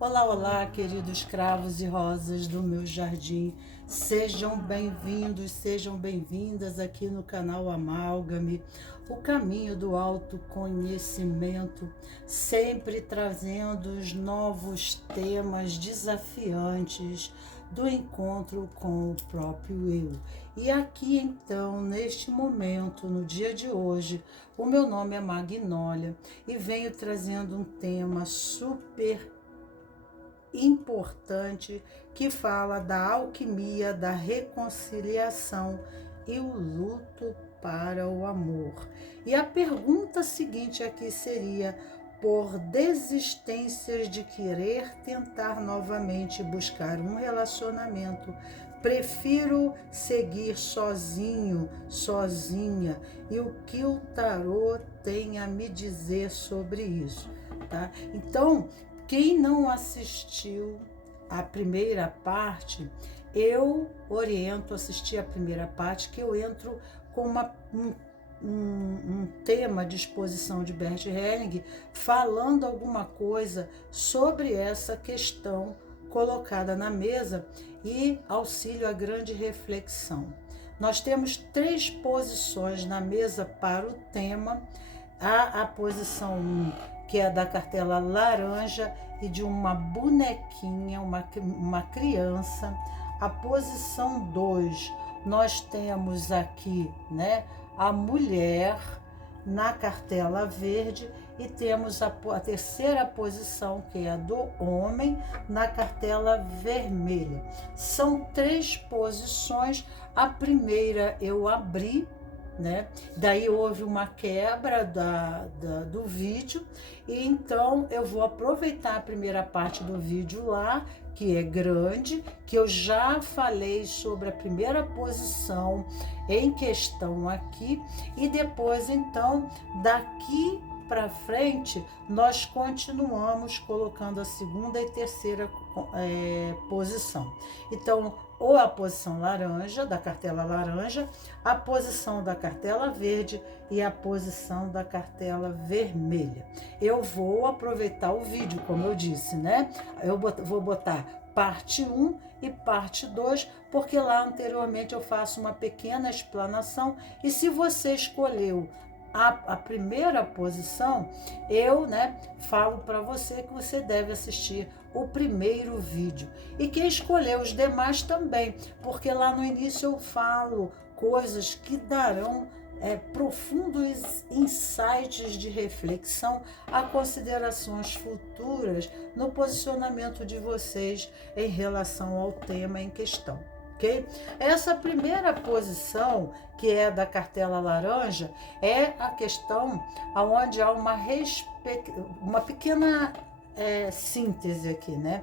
Olá, olá, queridos cravos e rosas do meu jardim. Sejam bem-vindos, sejam bem-vindas aqui no canal Amálgame, o caminho do autoconhecimento, sempre trazendo os novos temas desafiantes do encontro com o próprio eu. E aqui então, neste momento, no dia de hoje, o meu nome é Magnólia e venho trazendo um tema super importante que fala da alquimia, da reconciliação e o luto para o amor. E a pergunta seguinte aqui seria: por desistências de querer tentar novamente buscar um relacionamento, prefiro seguir sozinho, sozinha. E o que o tarô tem a me dizer sobre isso, tá? Então, quem não assistiu a primeira parte, eu oriento a assistir a primeira parte, que eu entro com um tema de exposição de Bert Helling, falando alguma coisa sobre essa questão colocada na mesa e auxílio à grande reflexão. Nós temos 3 posições na mesa para o tema. A posição 1, que é da cartela laranja e de uma bonequinha, uma criança. A posição 2, nós temos aqui, né, a mulher na cartela verde e temos a terceira posição, que é a do homem, na cartela vermelha. São 3 posições. A primeira eu abri, né? Daí houve uma quebra do vídeo, e então eu vou aproveitar a primeira parte do vídeo lá, que é grande, que eu já falei sobre a primeira posição em questão aqui, e depois então daqui para frente nós continuamos colocando a segunda e terceira posição. Então, ou a posição laranja, da cartela laranja, a posição da cartela verde e a posição da cartela vermelha. Eu vou aproveitar o vídeo, como eu disse, né? Eu vou botar parte 1 e parte 2, porque lá anteriormente eu faço uma pequena explanação, e se você escolheu a primeira posição, eu, né, falo para você que você deve assistir o primeiro vídeo. E quem escolheu os demais também, porque lá no início eu falo coisas que darão profundos insights de reflexão a considerações futuras no posicionamento de vocês em relação ao tema em questão. Okay? Essa primeira posição, que é da cartela laranja, é a questão onde há uma pequena síntese aqui, né?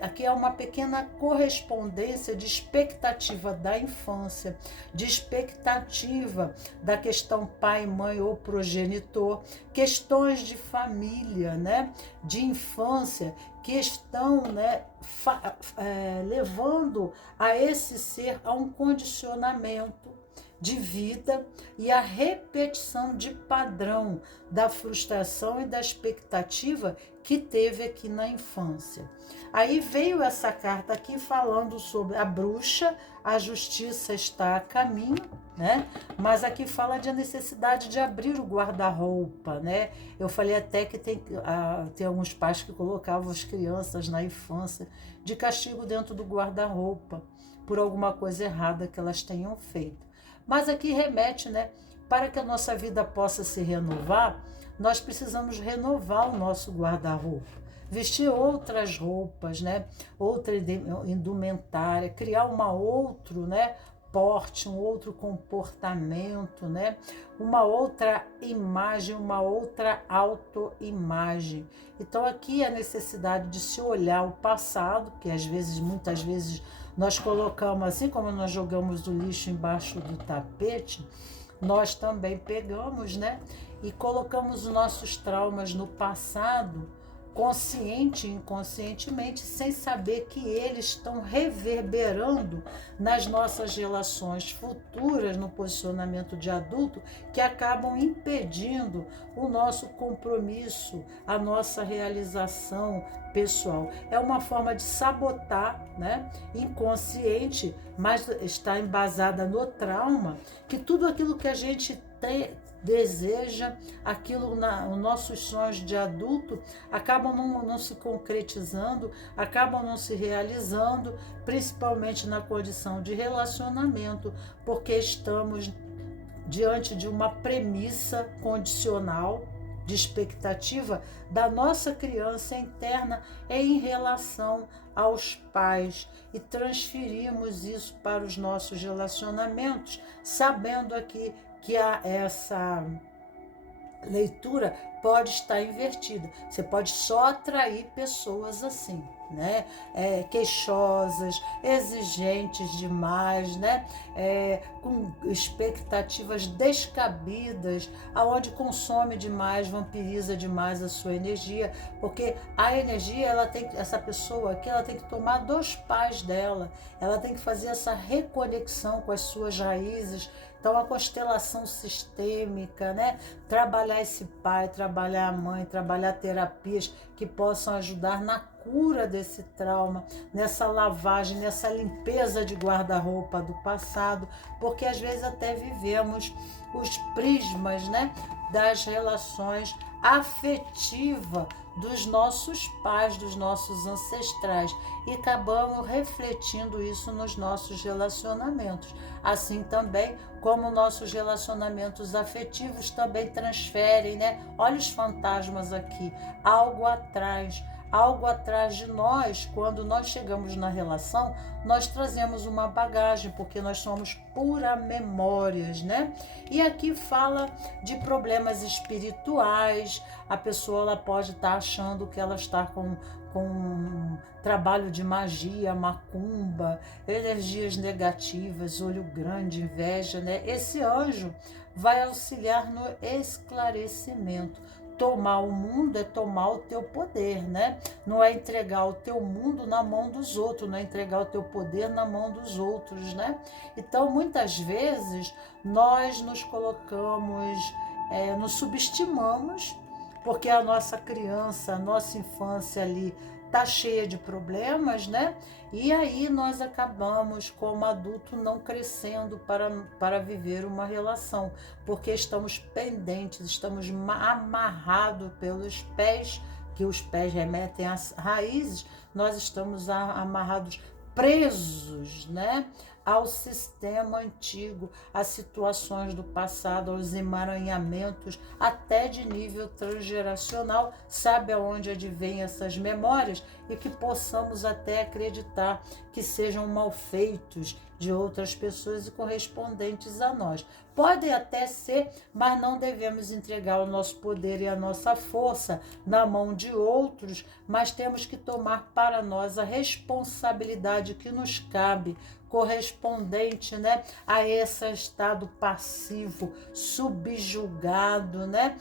Aqui há uma pequena correspondência de expectativa da infância, de expectativa da questão pai, mãe ou progenitor, questões de família, né? De infância, que estão, né, levando a esse ser a um condicionamento de vida e a repetição de padrão da frustração e da expectativa que teve aqui na infância. Aí veio essa carta aqui falando sobre a bruxa, a justiça está a caminho, né? Mas aqui fala de a necessidade de abrir o guarda-roupa, né? Eu falei até que tem alguns pais que colocavam as crianças na infância de castigo dentro do guarda-roupa por alguma coisa errada que elas tenham feito. Mas aqui remete, né? Para que a nossa vida possa se renovar, nós precisamos renovar o nosso guarda-roupa, vestir outras roupas, né? Outra indumentária, criar uma outro, né, porte, um outro comportamento, né? Uma outra imagem, uma outra autoimagem. Então aqui a necessidade de se olhar o passado, que às vezes, muitas vezes, nós colocamos, assim como nós jogamos o lixo embaixo do tapete, nós também pegamos, né, e colocamos os nossos traumas no passado consciente e inconscientemente, sem saber que eles estão reverberando nas nossas relações futuras, no posicionamento de adulto, que acabam impedindo o nosso compromisso, a nossa realização pessoal. É uma forma de sabotar, né? Inconsciente, mas está embasada no trauma, que tudo aquilo que a gente deseja, aquilo os nossos sonhos de adulto acabam não se concretizando, acabam não se realizando, principalmente na condição de relacionamento, porque estamos diante de uma premissa condicional de expectativa da nossa criança interna em relação aos pais e transferimos isso para os nossos relacionamentos, sabendo aqui que essa leitura pode estar invertida. Você pode só atrair pessoas assim, né? Queixosas, exigentes demais, né? Com expectativas descabidas, aonde consome demais, vampiriza demais a sua energia, porque a energia, essa pessoa aqui, ela tem que tomar dos pais dela, ela tem que fazer essa reconexão com as suas raízes. Então, a constelação sistêmica, né? Trabalhar esse pai, trabalhar a mãe, trabalhar terapias que possam ajudar na cura desse trauma, nessa lavagem, nessa limpeza de guarda-roupa do passado, porque às vezes até vivemos os prismas, né? Das relações afetivas dos nossos pais, dos nossos ancestrais, e acabamos refletindo isso nos nossos relacionamentos. Assim também como nossos relacionamentos afetivos também transferem, né? Olha os fantasmas aqui, algo atrás de nós. Quando nós chegamos na relação, nós trazemos uma bagagem, porque nós somos pura memórias, né? E aqui fala de problemas espirituais. A pessoa ela pode estar achando que ela está com um trabalho de magia, macumba, energias negativas, olho grande, inveja, né? Esse anjo vai auxiliar no esclarecimento. Tomar o mundo é tomar o teu poder, né? Não é entregar o teu mundo na mão dos outros, não é entregar o teu poder na mão dos outros, né? Então, muitas vezes, nós nos colocamos, nos subestimamos, porque a nossa criança, a nossa infância ali tá cheia de problemas, né? E aí nós acabamos, como adulto, não crescendo para viver uma relação, porque estamos pendentes, estamos amarrados pelos pés, que os pés remetem às raízes, nós estamos amarrados, presos, né? Ao sistema antigo, às situações do passado, aos emaranhamentos, até de nível transgeracional. Sabe aonde advêm essas memórias? E que possamos até acreditar que sejam mal feitos de outras pessoas e correspondentes a nós. Podem até ser, mas não devemos entregar o nosso poder e a nossa força na mão de outros, mas temos que tomar para nós a responsabilidade que nos cabe, correspondente, né, a esse estado passivo, subjugado, né?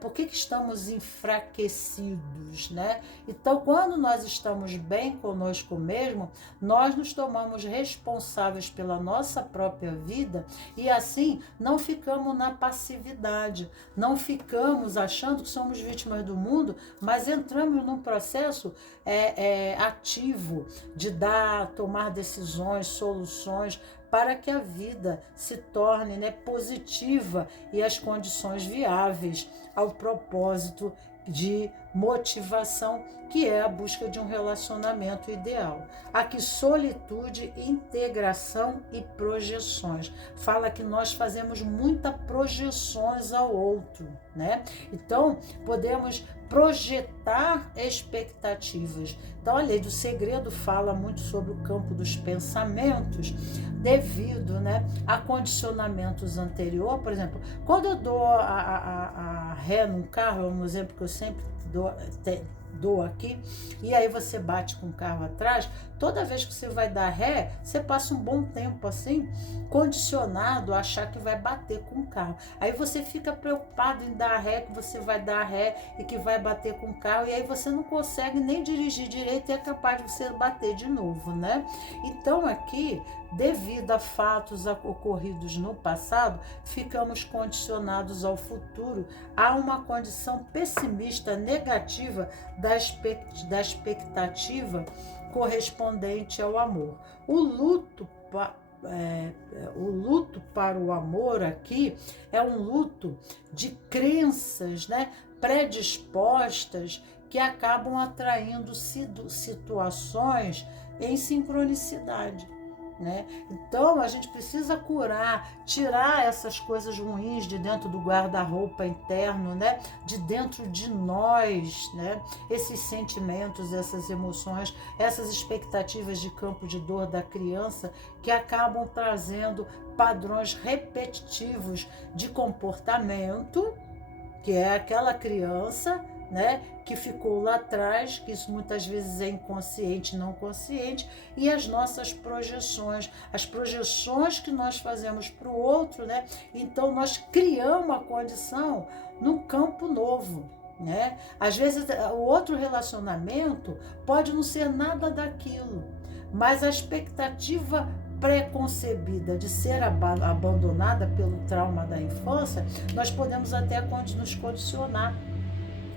Por que estamos enfraquecidos, né? Então, quando nós estamos bem conosco mesmo, nós nos tomamos responsáveis pela nossa própria vida e assim não ficamos na passividade, não ficamos achando que somos vítimas do mundo, mas entramos num processo ativo de tomar decisões, soluções, para que a vida se torne, né, positiva e as condições viáveis ao propósito de motivação, que é a busca de um relacionamento ideal. Aqui, solitude, integração e projeções. Fala que nós fazemos muitas projeções ao outro, né? Então, podemos projetar expectativas. Então, a lei do segredo fala muito sobre o campo dos pensamentos, devido, né, a condicionamentos anteriores. Por exemplo, quando eu dou a ré num carro, é um exemplo que eu sempre dou aqui, e aí você bate com o carro atrás, toda vez que você vai dar ré, você passa um bom tempo assim, condicionado a achar que vai bater com o carro. Aí você fica preocupado em dar ré, que você vai dar ré e que vai bater com o carro, e aí você não consegue nem dirigir direito e é capaz de você bater de novo, né? Então aqui, devido a fatos ocorridos no passado, ficamos condicionados ao futuro a uma condição pessimista, negativa da expectativa correspondente ao amor. O luto para o amor aqui é um luto de crenças, né, predispostas que acabam atraindo situações em sincronicidade. Né? Então a gente precisa curar, tirar essas coisas ruins de dentro do guarda-roupa interno, né? De dentro de nós, né? Esses sentimentos, essas emoções, essas expectativas de campo de dor da criança que acabam trazendo padrões repetitivos de comportamento, que é aquela criança, né, que ficou lá atrás, que isso muitas vezes é inconsciente, não consciente, e as nossas projeções, as projeções que nós fazemos para o outro, né? Então nós criamos a condição num campo novo, né? Às vezes o outro relacionamento pode não ser nada daquilo, mas a expectativa preconcebida de ser abandonada pelo trauma da infância, nós podemos até nos condicionar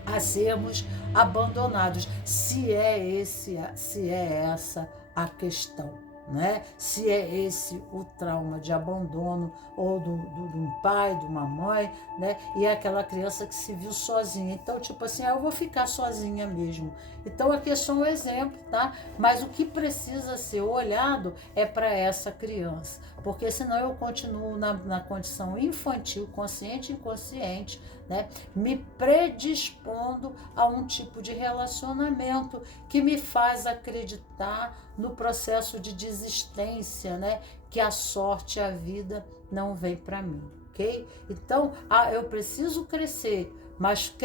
a sermos abandonados, se é essa a questão, né? Se é esse o trauma de abandono ou de um pai, de uma mãe, né? E é aquela criança que se viu sozinha. Então, tipo assim, eu vou ficar sozinha mesmo. Então, aqui é só um exemplo, tá? Mas o que precisa ser olhado é para essa criança, porque senão eu continuo na condição infantil, consciente e inconsciente, né? Me predispondo a um tipo de relacionamento que me faz acreditar no processo de desistência, né? Que a sorte, a vida não vem para mim, ok? Então, eu preciso crescer, mas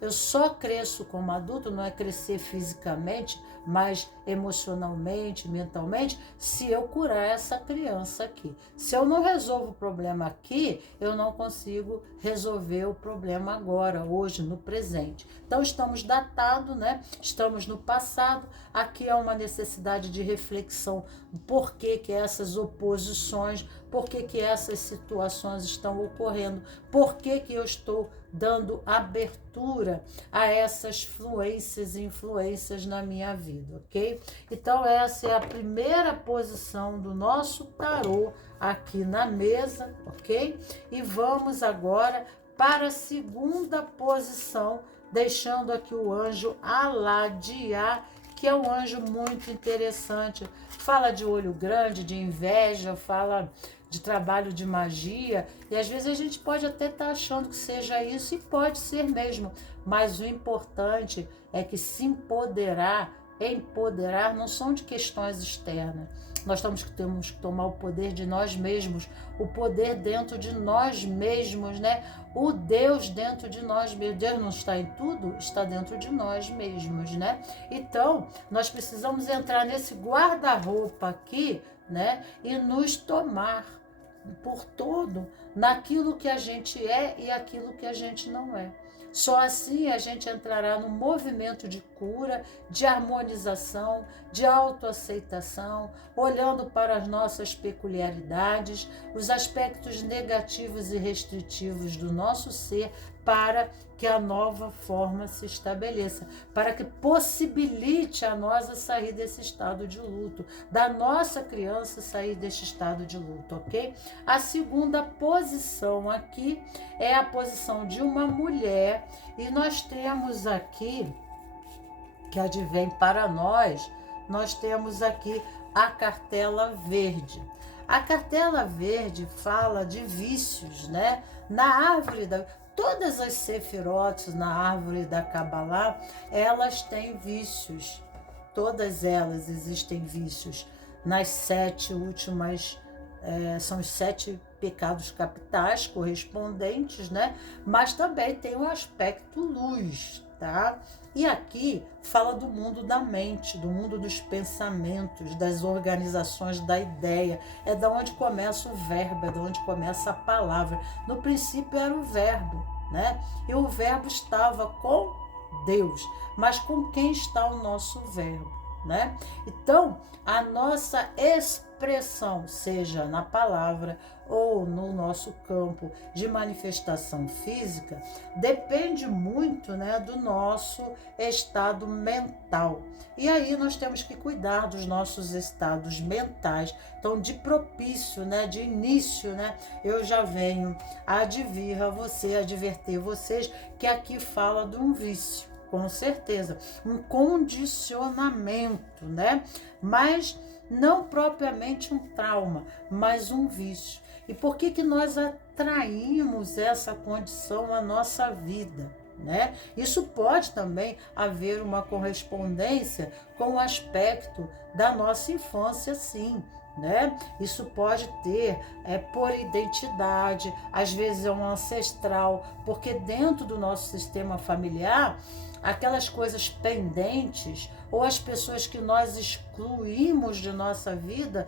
eu só cresço como adulto, não é crescer fisicamente, mas emocionalmente, mentalmente, se eu curar essa criança aqui. Se eu não resolvo o problema aqui, eu não consigo resolver o problema agora, hoje, no presente. Então, estamos datados, né? Estamos no passado. Aqui há uma necessidade de reflexão. Por que essas oposições, por que essas situações estão ocorrendo, por que eu estou dando abertura a essas fluências e influências na minha vida, ok? Então, essa é a primeira posição do nosso tarô aqui na mesa, ok? E vamos agora para a segunda posição, deixando aqui o anjo Aladiá, que é um anjo muito interessante. Fala de olho grande, de inveja, fala de trabalho de magia, e às vezes a gente pode até estar achando que seja isso, e pode ser mesmo, mas o importante é que se empoderar não são de questões externas. Nós temos que tomar o poder de nós mesmos, o poder dentro de nós mesmos, né? O Deus dentro de nós mesmos. Deus não está em tudo, está dentro de nós mesmos, né? Então, nós precisamos entrar nesse guarda-roupa aqui, né? E nos tomar por todo naquilo que a gente é e aquilo que a gente não é. Só assim a gente entrará no movimento de cura, de harmonização, de autoaceitação, olhando para as nossas peculiaridades, os aspectos negativos e restritivos do nosso ser, para que a nova forma se estabeleça, para que possibilite a nós a sair desse estado de luto, da nossa criança sair desse estado de luto, ok? A segunda posição aqui é a posição de uma mulher, e nós temos aqui, que advém para nós temos aqui a cartela verde. A cartela verde fala de vícios, né? Na árvore todas as sefirotes na árvore da Kabbalah, elas têm vícios. Todas elas existem vícios. Nas 7 últimas são os 7 pecados capitais correspondentes, né? Mas também tem o aspecto luz, tá? E aqui fala do mundo da mente, do mundo dos pensamentos, das organizações da ideia. É da onde começa o verbo, é da onde começa a palavra. No princípio era o verbo, né? E o verbo estava com Deus. Mas com quem está o nosso verbo, né? Então, a nossa expressão, seja na palavra ou no nosso campo de manifestação física, depende muito, né, do nosso estado mental. E aí nós temos que cuidar dos nossos estados mentais. Então, de propício, né, de início, né, eu já venho adverter vocês que aqui fala de um vício. Com certeza, um condicionamento, né? Mas não propriamente um trauma, mas um vício. E por que nós atraímos essa condição à nossa vida, né? Isso pode também haver uma correspondência com o aspecto da nossa infância, sim. Né? Isso pode ter por identidade, às vezes é um ancestral, porque dentro do nosso sistema familiar, aquelas coisas pendentes ou as pessoas que nós excluímos de nossa vida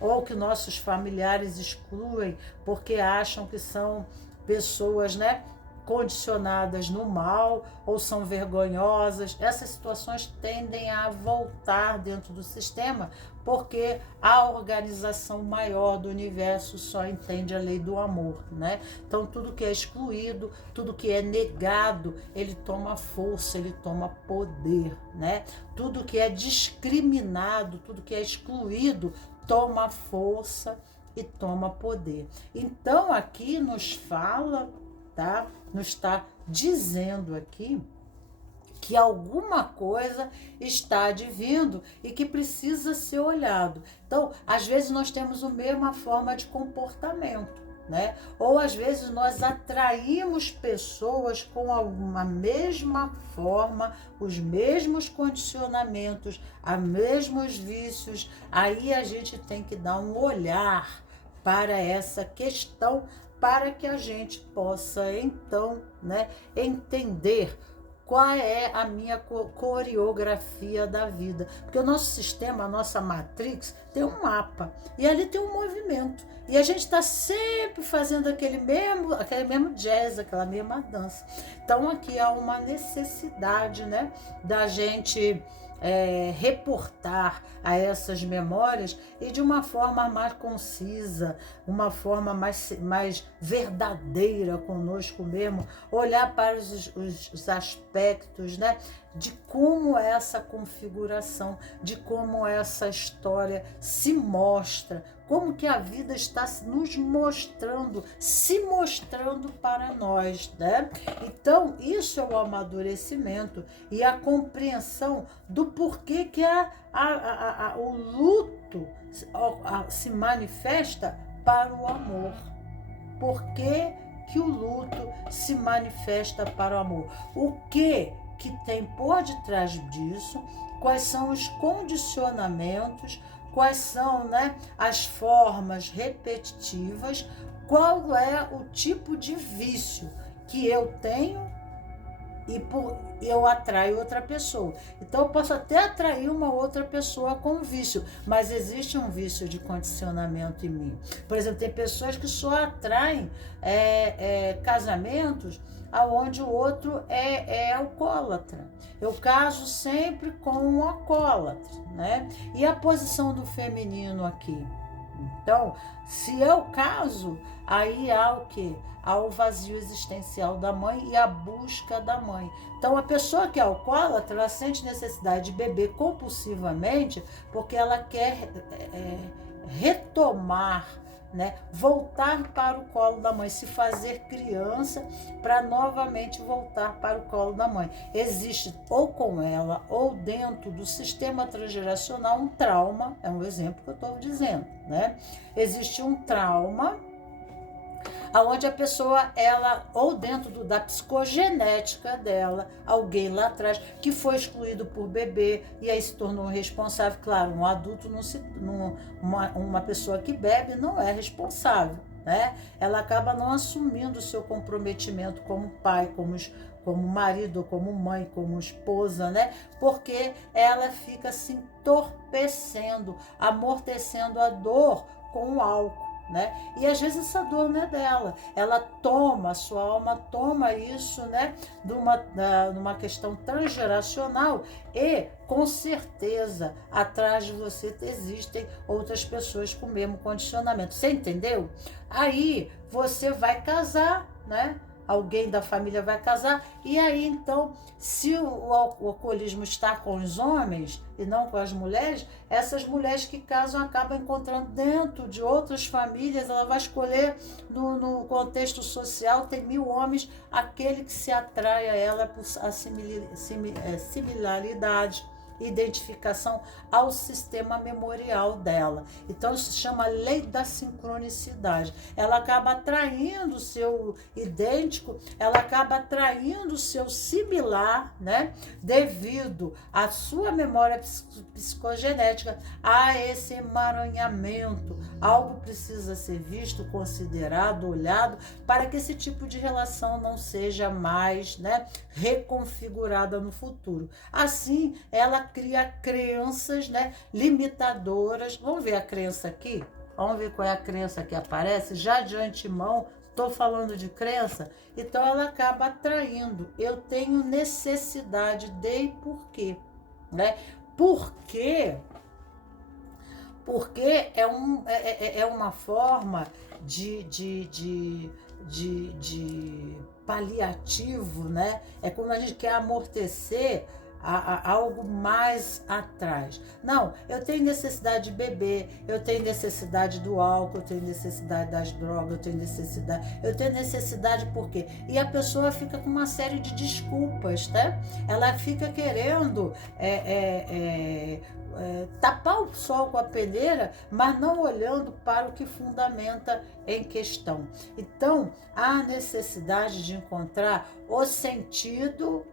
ou que nossos familiares excluem porque acham que são pessoas, né, condicionadas no mal ou são vergonhosas, essas situações tendem a voltar dentro do sistema porque a organização maior do universo só entende a lei do amor, né? Então tudo que é excluído, tudo que é negado, ele toma força, ele toma poder, né? Tudo que é discriminado, tudo que é excluído, toma força e toma poder. Então aqui nos fala, tá? Nos está dizendo aqui que alguma coisa está advindo e que precisa ser olhado. Então, às vezes nós temos a mesma forma de comportamento, né? Ou às vezes nós atraímos pessoas com alguma mesma forma, os mesmos condicionamentos, os mesmos vícios. Aí a gente tem que dar um olhar para essa questão para que a gente possa então, né, entender qual é a minha coreografia da vida. Porque o nosso sistema, a nossa matrix, tem um mapa. E ali tem um movimento. E a gente está sempre fazendo aquele mesmo jazz, aquela mesma dança. Então aqui há uma necessidade, né, da gente reportar a essas memórias e de uma forma mais concisa, uma forma mais verdadeira conosco mesmo, olhar para os aspectos, né, de como essa configuração, de como essa história se mostra, como que a vida está nos mostrando, se mostrando para nós, né? Então, isso é o amadurecimento e a compreensão do porquê que o luto se manifesta para o amor. Por que o luto se manifesta para o amor? O que tem por detrás disso? Quais são os condicionamentos? Quais são, né, as formas repetitivas? Qual é o tipo de vício que eu tenho e eu atraio outra pessoa? Então eu posso até atrair uma outra pessoa com vício, mas existe um vício de condicionamento em mim. Por exemplo, tem pessoas que só atraem casamentos onde o outro é alcoólatra. Eu caso sempre com um alcoólatra, né? E a posição do feminino aqui? Então, se eu caso, aí há o quê? Há o vazio existencial da mãe e a busca da mãe. Então, a pessoa que é alcoólatra, ela sente necessidade de beber compulsivamente porque ela quer retomar, né, voltar para o colo da mãe, se fazer criança para novamente voltar para o colo da mãe. Existe ou com ela ou dentro do sistema transgeracional um trauma, é um exemplo que eu estou dizendo, né? Existe um trauma Aonde a pessoa, ela, ou dentro da psicogenética dela, alguém lá atrás que foi excluído por bebê e aí se tornou responsável. Claro, um adulto uma pessoa que bebe não é responsável, né? Ela acaba não assumindo o seu comprometimento como pai, como marido, como mãe, como esposa, né? Porque ela fica se entorpecendo, amortecendo a dor com o álcool, né? E às vezes essa dor não é dela. Ela toma, a sua alma toma isso, né? Numa questão transgeracional e, com certeza, atrás de você existem outras pessoas com o mesmo condicionamento. Você entendeu? Aí você vai casar, né? Alguém da família vai casar, e aí então, se o alcoolismo está com os homens e não com as mulheres, essas mulheres que casam acabam encontrando dentro de outras famílias, ela vai escolher no contexto social, tem 1000 homens, aquele que se atrai a ela por similaridade, identificação ao sistema memorial dela. Então isso se chama lei da sincronicidade. Ela acaba atraindo o seu idêntico, ela acaba atraindo o seu similar, né? Devido à sua memória psicogenética, a esse emaranhamento. Algo precisa ser visto, considerado, olhado, para que esse tipo de relação não seja mais, né, reconfigurada no futuro. Assim, ela cria crenças, né, limitadoras. Vamos ver a crença aqui? Vamos ver qual é a crença que aparece? Já de antemão, estou falando de crença, então ela acaba atraindo. Eu tenho necessidade de por quê? Né? Porque é uma forma de paliativo, né? É quando a gente quer amortecer algo mais atrás. Não, eu tenho necessidade de beber, eu tenho necessidade do álcool, eu tenho necessidade das drogas, eu tenho necessidade por quê? E a pessoa fica com uma série de desculpas, né? Ela fica querendo tapar o sol com a peneira, mas não olhando para o que fundamenta em questão. Então, há necessidade de encontrar o sentido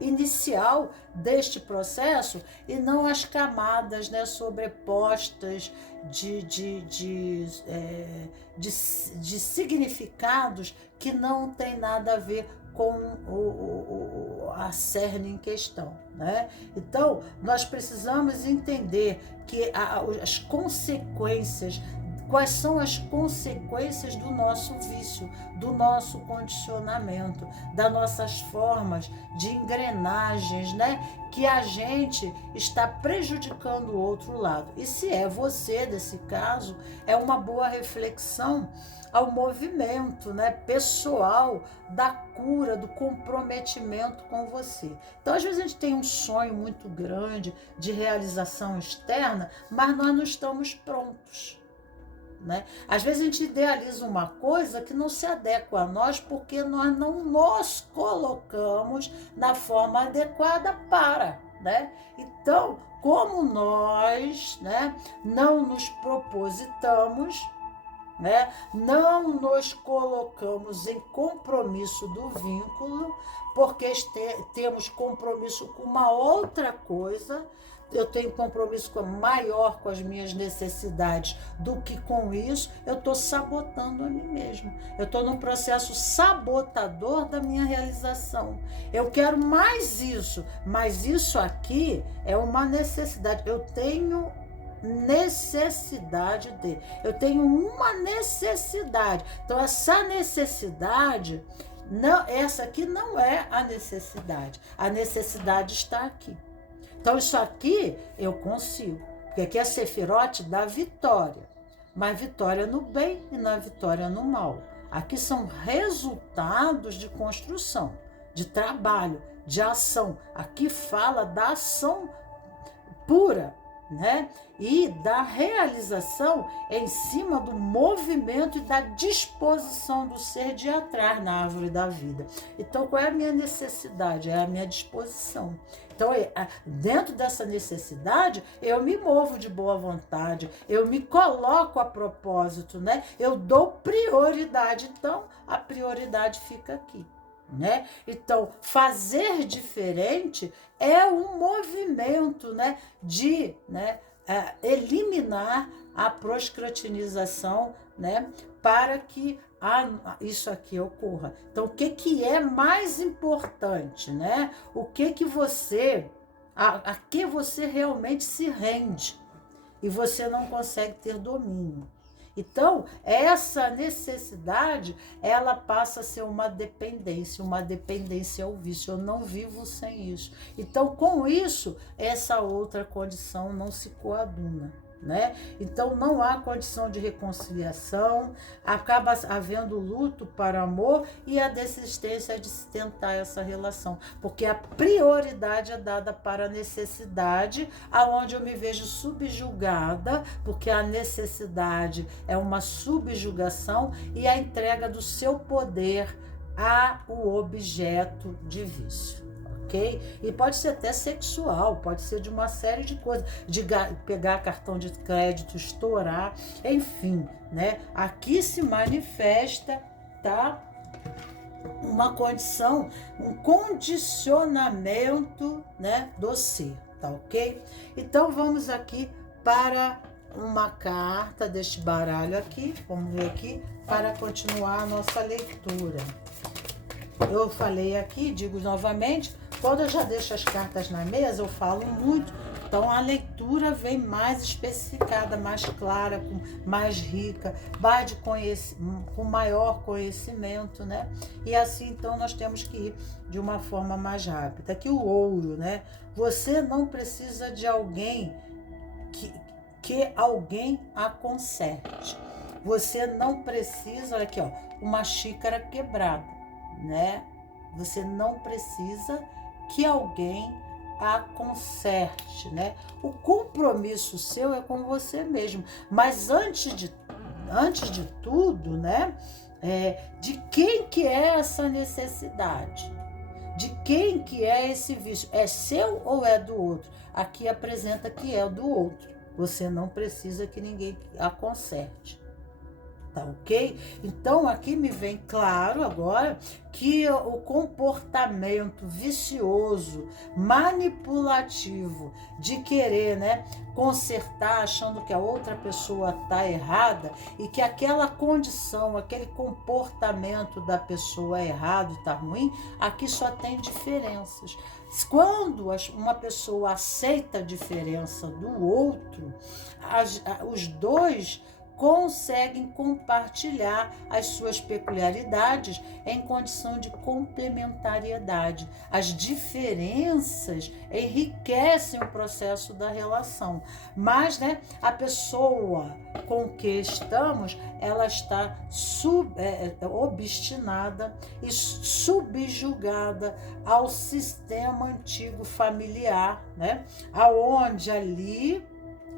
inicial deste processo e não as camadas, né, sobrepostas de significados que não tem nada a ver com a cerne em questão, né? Então, nós precisamos entender que as consequências. Quais são as consequências do nosso vício, do nosso condicionamento, das nossas formas de engrenagens, né? Que a gente está prejudicando o outro lado. E se é você, nesse caso, é uma boa reflexão ao movimento, né, pessoal da cura, do comprometimento com você. Então, às vezes a gente tem um sonho muito grande de realização externa, mas nós não estamos prontos. Né? Às vezes a gente idealiza uma coisa que não se adequa a nós porque nós não nos colocamos na forma adequada para, né? Então, como nós, né, não nos propositamos, né, não nos colocamos em compromisso do vínculo, porque temos compromisso com uma outra coisa. Eu tenho compromisso maior com as minhas necessidades do que com isso, eu estou sabotando a mim mesmo. Eu estou num processo sabotador da minha realização. Eu quero mais isso, mas isso aqui é uma necessidade. Eu tenho necessidade de. Eu tenho uma necessidade. Então, essa necessidade, não, essa aqui não é a necessidade. A necessidade está aqui. Então, isso aqui eu consigo, porque aqui é Sefirote da vitória, mas vitória no bem e na vitória no mal. Aqui são resultados de construção, de trabalho, de ação. Aqui fala da ação pura, né? E da realização em cima do movimento e da disposição do ser de ir atrás na árvore da vida. Então, qual é a minha necessidade? É a minha disposição. Então, dentro dessa necessidade, eu me movo de boa vontade, eu me coloco a propósito, né? Eu dou prioridade. Então, a prioridade fica aqui, né? Então, fazer diferente é um movimento, né, de, né, eliminar a procrastinação, né, para que isso aqui ocorra. Então, o que é mais importante, né? O que você, a que você realmente se rende e você não consegue ter domínio. Então, essa necessidade, ela passa a ser uma dependência ao vício. Eu não vivo sem isso. Então, com isso, essa outra condição não se coaduna, né? Então, não há condição de reconciliação, acaba havendo luto para amor e a desistência de se tentar essa relação, porque a prioridade é dada para a necessidade, aonde eu me vejo subjugada, porque a necessidade é uma subjugação e a entrega do seu poder ao objeto de vício. Okay? E pode ser até sexual, pode ser de uma série de coisas, de pegar cartão de crédito, estourar, enfim, né? Aqui se manifesta, tá? Uma condição, um condicionamento, né, do ser, tá ok? Então vamos aqui para uma carta deste baralho aqui, vamos ver aqui, para continuar a nossa leitura. Eu falei aqui, digo novamente, quando eu já deixo as cartas na mesa, eu falo muito, então a leitura vem mais especificada, mais clara, mais rica, com maior conhecimento, né? E assim, então, nós temos que ir de uma forma mais rápida. Aqui o ouro, né? Você não precisa de alguém que alguém a conserte. Você não precisa, olha aqui, ó, uma xícara quebrada, né? Você não precisa que alguém a conserte, né? O compromisso seu é com você mesmo, mas antes de tudo, né? De quem que é essa necessidade? De quem que é esse vício? É seu ou é do outro? Aqui apresenta que é do outro. Você não precisa que ninguém a conserte. Tá ok? Então aqui me vem claro agora que o comportamento vicioso, manipulativo, de querer, né, consertar achando que a outra pessoa tá errada e que aquela condição, aquele comportamento da pessoa é errado, tá ruim, aqui só tem diferenças. Quando uma pessoa aceita a diferença do outro, os dois conseguem compartilhar as suas peculiaridades em condição de complementariedade. As diferenças enriquecem o processo da relação, mas, né, a pessoa com que estamos, ela está obstinada e subjugada ao sistema antigo familiar, né, aonde ali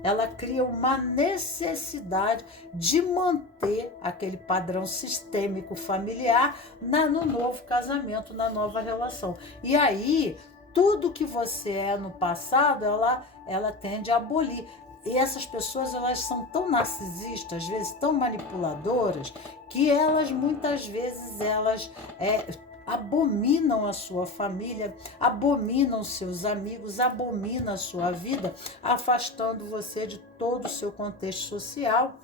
ela cria uma necessidade de manter aquele padrão sistêmico familiar no novo casamento, na nova relação. E aí, tudo que você é no passado, ela tende a abolir. E essas pessoas, elas são tão narcisistas, às vezes tão manipuladoras, que elas, muitas vezes, abominam a sua família, abominam seus amigos, abominam a sua vida, afastando você de todo o seu contexto social.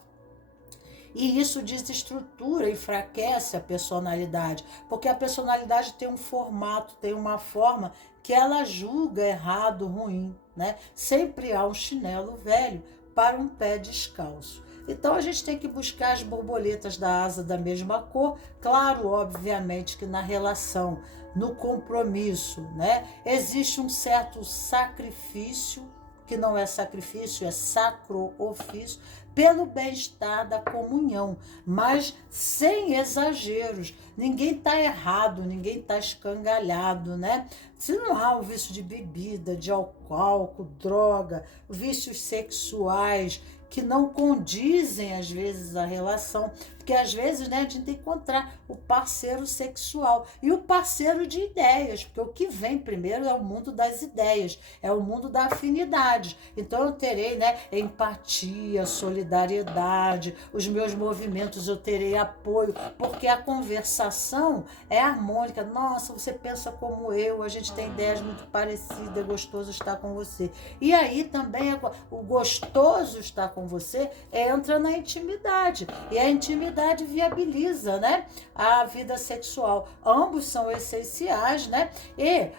E isso desestrutura, enfraquece a personalidade, porque a personalidade tem um formato, tem uma forma que ela julga errado, ruim, né? Sempre há um chinelo velho para um pé descalço. Então a gente tem que buscar as borboletas da asa da mesma cor. Claro, obviamente que na relação, no compromisso, né, existe um certo sacrifício, que não é sacrifício, é sacro ofício, pelo bem-estar da comunhão, mas sem exageros. Ninguém está errado, ninguém está escangalhado, né? Se não há o vício de bebida, de álcool, droga, vícios sexuais que não condizem, às vezes, a relação, porque às vezes, né, a gente tem que encontrar o parceiro sexual e o parceiro de ideias, porque o que vem primeiro é o mundo das ideias, é o mundo da afinidade. Então eu terei, né, empatia, solidariedade, os meus movimentos eu terei apoio, porque a conversação é harmônica. Nossa, você pensa como eu, a gente tem ideias muito parecidas, é gostoso estar com você. E aí também o gostoso estar com você entra na intimidade, e a intimidade viabiliza, né, a vida sexual. Ambos são essenciais, né, e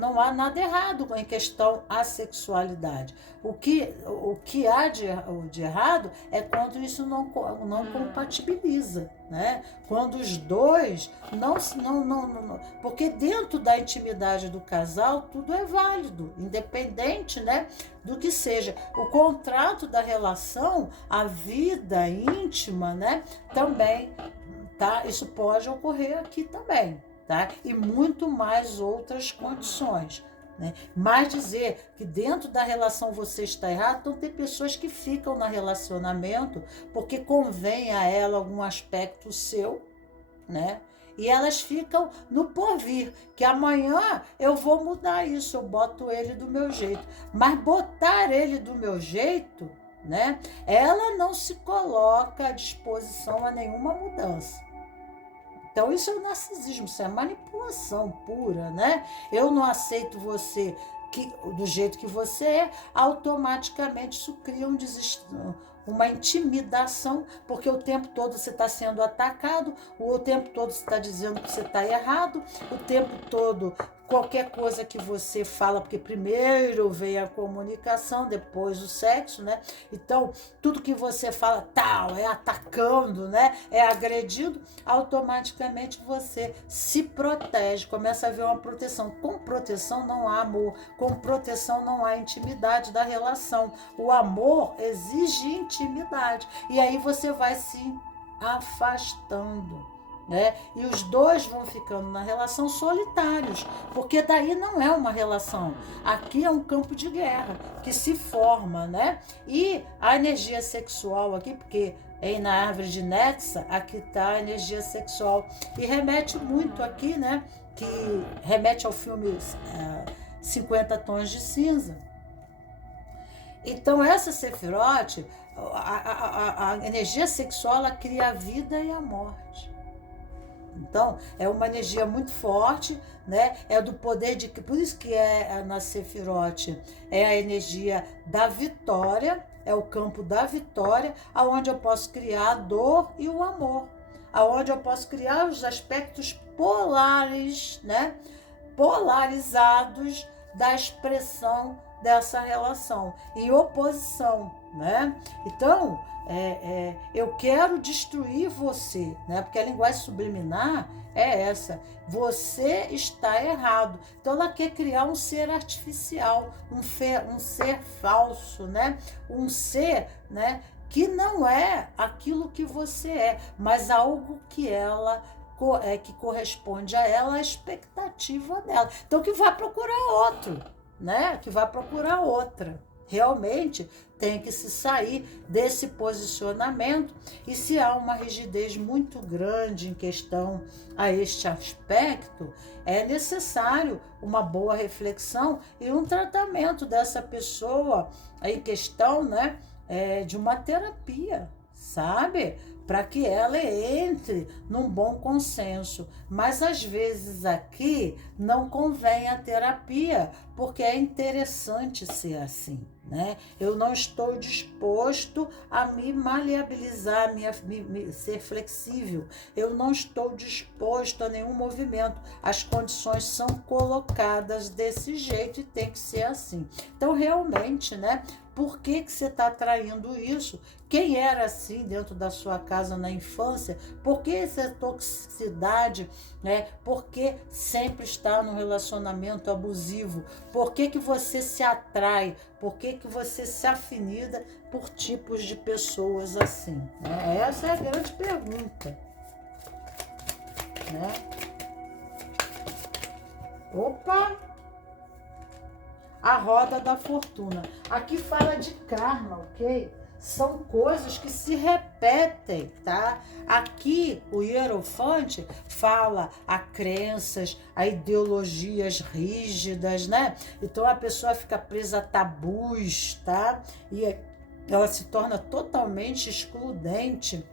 não há nada errado em questão à sexualidade. O que há de errado é quando isso não compatibiliza, né? Quando os dois não, porque dentro da intimidade do casal tudo é válido, independente, né, do que seja. O contrato da relação, a vida íntima, né, também, tá? Isso pode ocorrer aqui também, tá? E muito mais outras condições, né? Mas dizer que dentro da relação você está errado, então tem pessoas que ficam no relacionamento porque convém a ela algum aspecto seu, né? E elas ficam no porvir, que amanhã eu vou mudar isso, eu boto ele do meu jeito. Mas botar ele do meu jeito, né? Ela não se coloca à disposição a nenhuma mudança. Então isso é o narcisismo, isso é manipulação pura, né? Eu não aceito você do jeito que você é, automaticamente isso cria uma intimidação, porque o tempo todo você está sendo atacado, o tempo todo você está dizendo que você está errado, o tempo todo qualquer coisa que você fala, porque primeiro vem a comunicação, depois o sexo, né? Então, tudo que você fala tal, é atacando, né? É agredindo, automaticamente você se protege, começa a haver uma proteção. Com proteção não há amor, com proteção não há intimidade da relação. O amor exige intimidade, e aí você vai se afastando, né? E os dois vão ficando na relação solitários, porque daí não é uma relação, aqui é um campo de guerra que se forma, né? E a energia sexual aqui, porque na árvore de Netza, aqui está a energia sexual, e remete muito aqui, né? Que remete ao filme 50 Tons de Cinza. Então essa Sefirote, a energia sexual, ela cria a vida e a morte. Então, é uma energia muito forte, né? É do poder de... Por isso que na Sefirote é a energia da vitória, é o campo da vitória, aonde eu posso criar a dor e o amor, aonde eu posso criar os aspectos polares, né? Polarizados da expressão dessa relação, em oposição, né? Então, eu quero destruir você, né? Porque a linguagem subliminar é essa. Você está errado. Então ela quer criar um ser artificial, um ser falso, né? Um ser, né, que não é aquilo que você é, mas algo que ela que corresponde a ela, a expectativa dela. Então que vai procurar outro, né? Que vai procurar outra. Realmente tem que se sair desse posicionamento, e se há uma rigidez muito grande em questão a este aspecto, é necessário uma boa reflexão e um tratamento dessa pessoa em questão, né, de uma terapia, sabe? Para que ela entre num bom consenso. Mas às vezes aqui não convém a terapia, porque é interessante ser assim, né? Eu não estou disposto a me maleabilizar, ser flexível. Eu não estou disposto a nenhum movimento. As condições são colocadas desse jeito e tem que ser assim. Então, realmente, né, Por que você está atraindo isso? Quem era assim dentro da sua casa na infância? Por que essa toxicidade, né? Por que sempre está num relacionamento abusivo? Por que você se atrai? Por que você se afinida por tipos de pessoas assim? Né? Essa é a grande pergunta, né? Opa! A roda da fortuna. Aqui fala de karma, ok? São coisas que se repetem, tá? Aqui o Hierofante fala a crenças, a ideologias rígidas, né? Então a pessoa fica presa a tabus, tá? E ela se torna totalmente excludente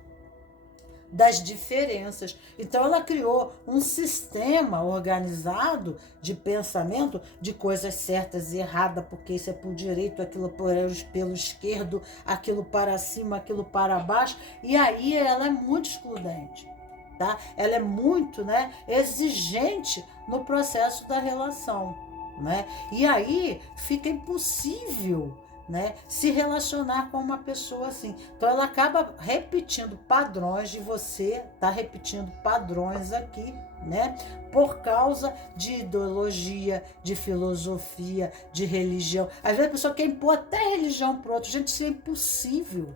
das diferenças. Então ela criou um sistema organizado de pensamento de coisas certas e erradas, porque isso é por direito, aquilo pelo esquerdo, aquilo para cima, aquilo para baixo, e aí ela é muito excludente, tá? Ela é muito, né, exigente no processo da relação, né? E aí fica impossível, né, se relacionar com uma pessoa assim. Então ela acaba repetindo padrões de você, tá repetindo padrões aqui, né, por causa de ideologia, de filosofia, de religião. Às vezes a pessoa quer impor até religião para o outro. Gente, isso é impossível.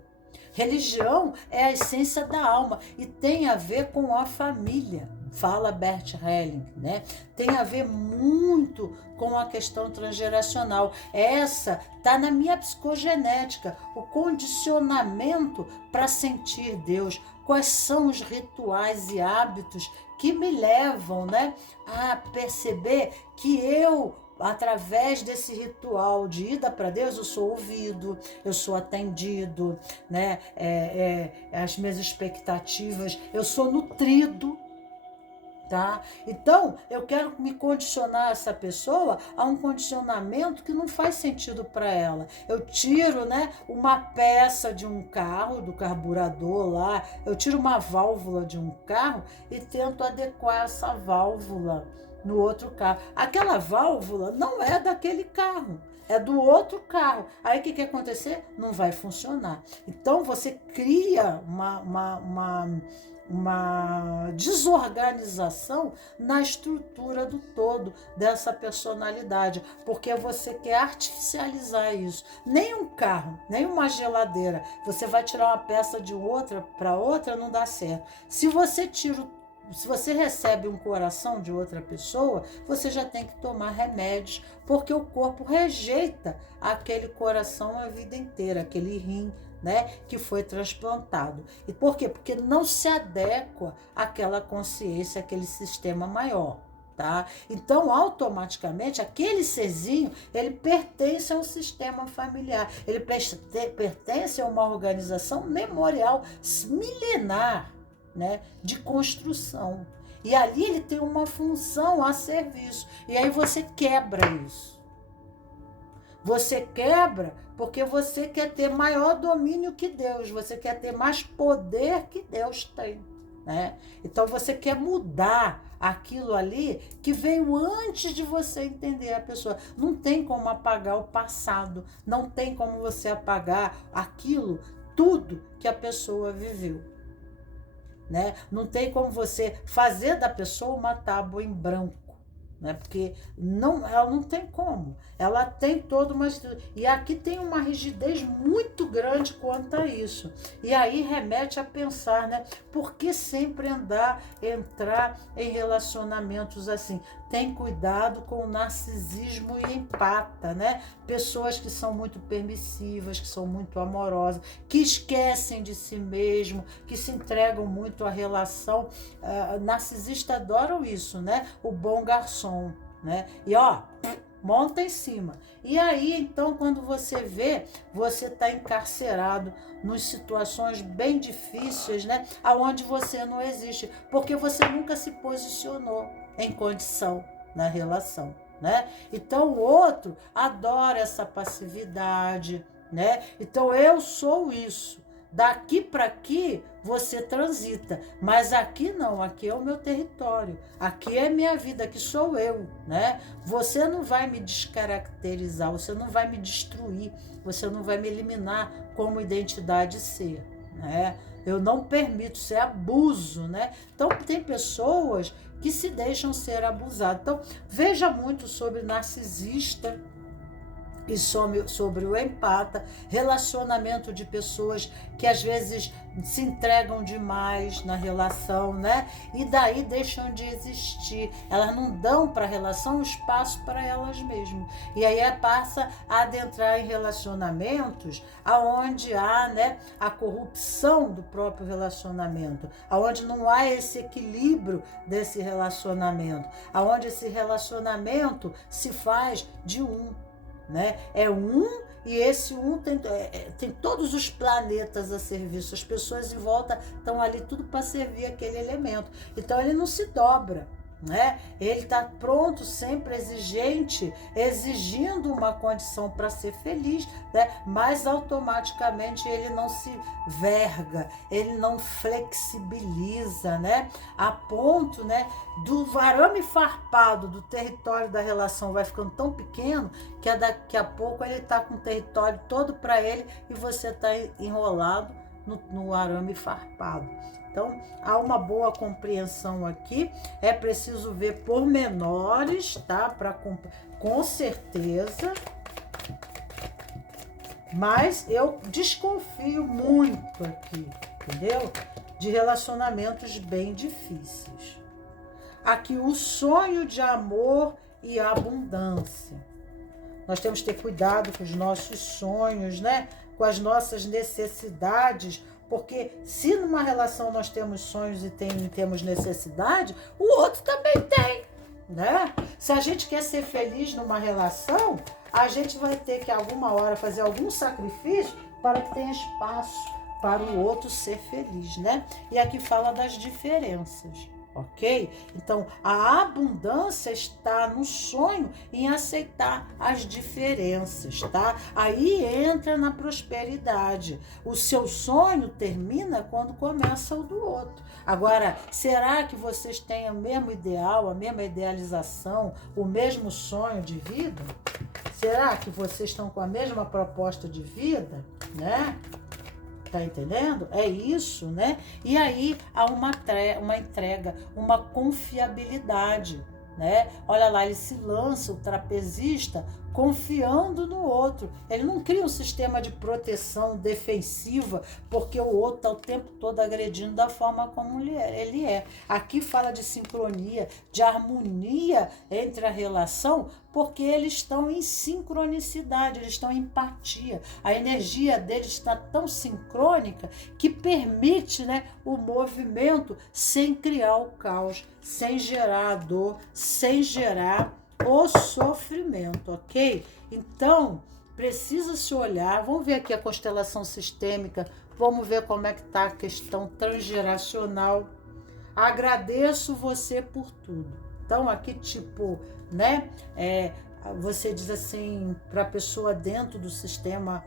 Religião é a essência da alma e tem a ver com a família, fala Bert Helling, né? Tem a ver muito com a questão transgeracional. Essa tá na minha psicogenética, o condicionamento para sentir Deus. Quais são os rituais e hábitos que me levam, né, a perceber que eu, através desse ritual de ida para Deus, eu sou ouvido, eu sou atendido, né? As minhas expectativas, eu sou nutrido, tá? Então, eu quero me condicionar essa pessoa a um condicionamento que não faz sentido para ela. Eu tiro, né, uma peça de um carro, do carburador lá, eu tiro uma válvula de um carro e tento adequar essa válvula no outro carro. Aquela válvula não é daquele carro, é do outro carro. Aí o que acontecer? Não vai funcionar. Então você cria uma desorganização na estrutura do todo dessa personalidade, porque você quer artificializar isso. Nem um carro, nem uma geladeira, você vai tirar uma peça de outra para outra, não dá certo. Se você recebe um coração de outra pessoa, você já tem que tomar remédios, porque o corpo rejeita aquele coração a vida inteira, aquele rim, né, que foi transplantado. E por quê? Porque não se adequa àquela consciência, àquele sistema maior, tá? Então, automaticamente, aquele serzinho, ele pertence a um sistema familiar, ele pertence a uma organização memorial milenar, né, de construção. E ali ele tem uma função a serviço. E aí você quebra isso. Você quebra porque você quer ter maior domínio que Deus, você quer ter mais poder que Deus tem, né? Então você quer mudar aquilo ali que veio antes de você entender a pessoa. Não tem como apagar o passado, não tem como você apagar aquilo, tudo que a pessoa viveu, né? Não tem como você fazer da pessoa uma tábua em branco, né? Porque ela não tem como. Ela tem toda uma... E aqui tem uma rigidez muito grande quanto a isso. E aí remete a pensar, né? Por que sempre entrar em relacionamentos assim? Tem cuidado com o narcisismo e empata, né? Pessoas que são muito permissivas, que são muito amorosas, que esquecem de si mesmo, que se entregam muito à relação. Narcisistas adoram isso, né? O bom garçom, né? E monta em cima. E aí, então, quando você vê, você está encarcerado em situações bem difíceis, né? Aonde você não existe, porque você nunca se posicionou em condição na relação, né? Então, o outro adora essa passividade, né? Então, eu sou isso, Daqui para aqui você transita, mas aqui não, aqui é o meu território, aqui é minha vida, aqui sou eu, né? Você não vai me descaracterizar, você não vai me destruir, você não vai me eliminar como identidade ser, né? Eu não permito, isso é abuso, né? Então tem pessoas que se deixam ser abusadas. Então veja muito sobre narcisista e sobre o empata, relacionamento de pessoas que às vezes se entregam demais na relação, né? E daí deixam de existir. Elas não dão para a relação espaço para elas mesmas. E aí passa a adentrar em relacionamentos aonde há, né, a corrupção do próprio relacionamento, aonde não há esse equilíbrio desse relacionamento, aonde esse relacionamento se faz de né? É e esse tem todos os planetas a serviço. As pessoas em volta estão ali tudo para servir aquele elemento. Então ele não se dobra, né? Ele está pronto, sempre exigente, exigindo uma condição para ser feliz, né? Mas automaticamente ele não se verga, ele não flexibiliza, né? A ponto, né, do arame farpado do território da relação vai ficando tão pequeno que daqui a pouco ele está com o território todo para ele e você está enrolado no arame farpado. Então, há uma boa compreensão aqui, é preciso ver pormenores, tá? Com certeza, mas eu desconfio muito aqui, entendeu? De relacionamentos bem difíceis. Aqui o sonho de amor e abundância. Nós temos que ter cuidado com os nossos sonhos, né? Com as nossas necessidades, porque se numa relação nós temos sonhos e temos necessidade, o outro também tem, né? Se a gente quer ser feliz numa relação, a gente vai ter que alguma hora fazer algum sacrifício para que tenha espaço para o outro ser feliz, né? E aqui fala das diferenças. Ok? Então, a abundância está no sonho em aceitar as diferenças, tá? Aí entra na prosperidade. O seu sonho termina quando começa o do outro. Agora, será que vocês têm o mesmo ideal, a mesma idealização, o mesmo sonho de vida? Será que vocês estão com a mesma proposta de vida, né? Tá entendendo? É isso, né? E aí há uma entrega, uma confiabilidade, né? Olha lá, ele se lança, o trapezista, confiando no outro. Ele não cria um sistema de proteção defensiva, porque o outro está o tempo todo agredindo da forma como ele é. Aqui fala de sincronia, de harmonia entre a relação, porque eles estão em sincronicidade, eles estão em empatia. A energia deles está tão sincrônica que permite, né, o movimento sem criar o caos, sem gerar a dor, sem gerar o sofrimento, ok? Então, precisa se olhar, vamos ver aqui a constelação sistêmica, vamos ver como é que está a questão transgeracional. Agradeço você por tudo. Então, aqui tipo, né, você diz assim, para a pessoa dentro do sistema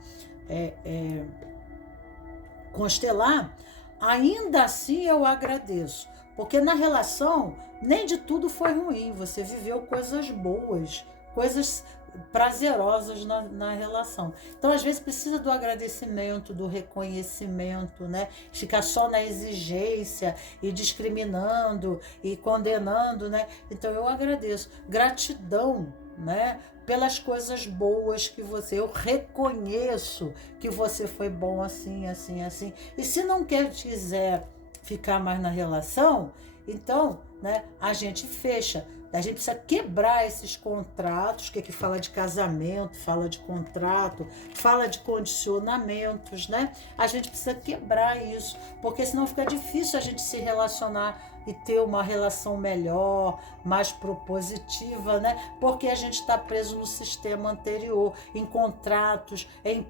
constelar, ainda assim eu agradeço. Porque na relação, nem de tudo foi ruim. Você viveu coisas boas, coisas prazerosas na relação. Então, às vezes, precisa do agradecimento, do reconhecimento, né? Ficar só na exigência e discriminando e condenando, né? Então, eu agradeço. Gratidão, né? Pelas coisas boas que eu reconheço que você foi bom assim, assim, assim. E se não quiser ficar mais na relação, então, né, a gente fecha. A gente precisa quebrar esses contratos, que aqui fala de casamento, fala de contrato, fala de condicionamentos, né? A gente precisa quebrar isso, porque senão fica difícil a gente se relacionar e ter uma relação melhor, mais propositiva, né? Porque a gente está preso no sistema anterior, em contratos, em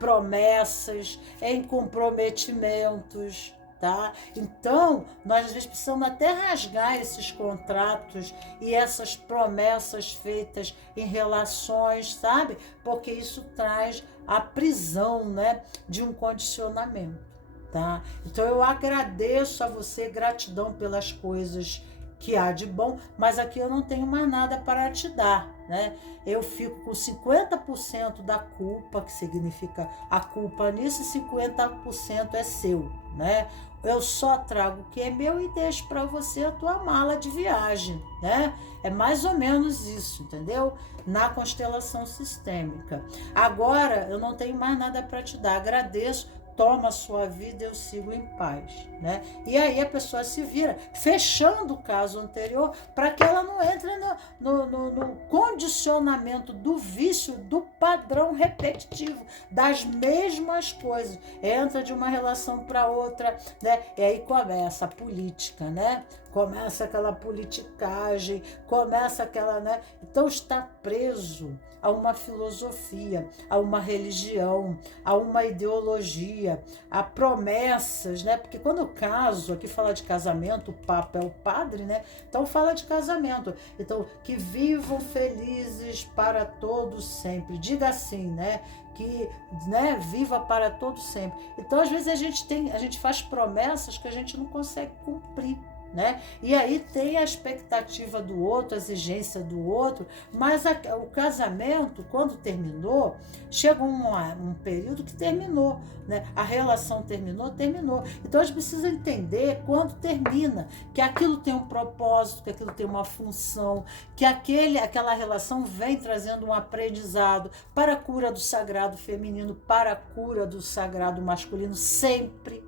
promessas, em comprometimentos. Tá? Então, nós às vezes precisamos até rasgar esses contratos e essas promessas feitas em relações, sabe? Porque isso traz a prisão, né, de um condicionamento. tá? Então eu agradeço a você, gratidão pelas coisas que há de bom, mas aqui eu não tenho mais nada para te dar, né? Eu fico com 50% da culpa, que significa a culpa nisso, e 50% é seu, né? Eu só trago o que é meu e deixo para você a tua mala de viagem, né? É mais ou menos isso, entendeu? Na constelação sistêmica. Agora eu não tenho mais nada para te dar. Agradeço, toma a sua vida, eu sigo em paz, né? E aí a pessoa se vira, fechando o caso anterior, para que ela não entre no condicionamento do vício, do padrão repetitivo, das mesmas coisas. Entra de uma relação para outra, né? E aí começa a política, né? Começa aquela politicagem, começa aquela, né? Então está preso a uma filosofia, a uma religião, a uma ideologia, a promessas, né? Porque quando eu caso, aqui fala de casamento, o Papa é o padre, né? Então fala de casamento. Então, que vivam felizes para todos sempre. Diga assim, né? Que, né, viva para todos sempre. Então, às vezes a gente faz promessas que a gente não consegue cumprir, né? E aí tem a expectativa do outro, a exigência do outro, mas o casamento, quando terminou, chega um período que terminou, né? A relação terminou. Então a gente precisa entender quando termina, que aquilo tem um propósito, que aquilo tem uma função, que aquela relação vem trazendo um aprendizado para a cura do sagrado feminino, para a cura do sagrado masculino, sempre.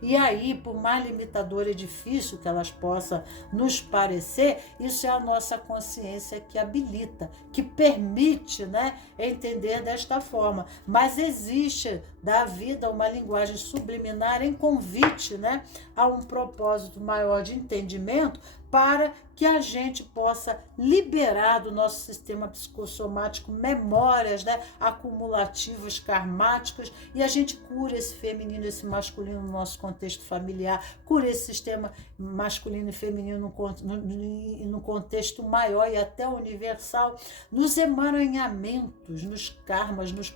E aí, por mais limitadora e difícil que elas possam nos parecer, isso é a nossa consciência que habilita, que permite, né, entender desta forma. Mas existe da vida uma linguagem subliminar em convite, né, a um propósito maior de entendimento, para que a gente possa liberar do nosso sistema psicossomático memórias, né, acumulativas, karmáticas, e a gente cura esse feminino, esse masculino no nosso contexto familiar, cura esse sistema masculino e feminino no contexto maior e até universal, nos emaranhamentos, nos karmas, nos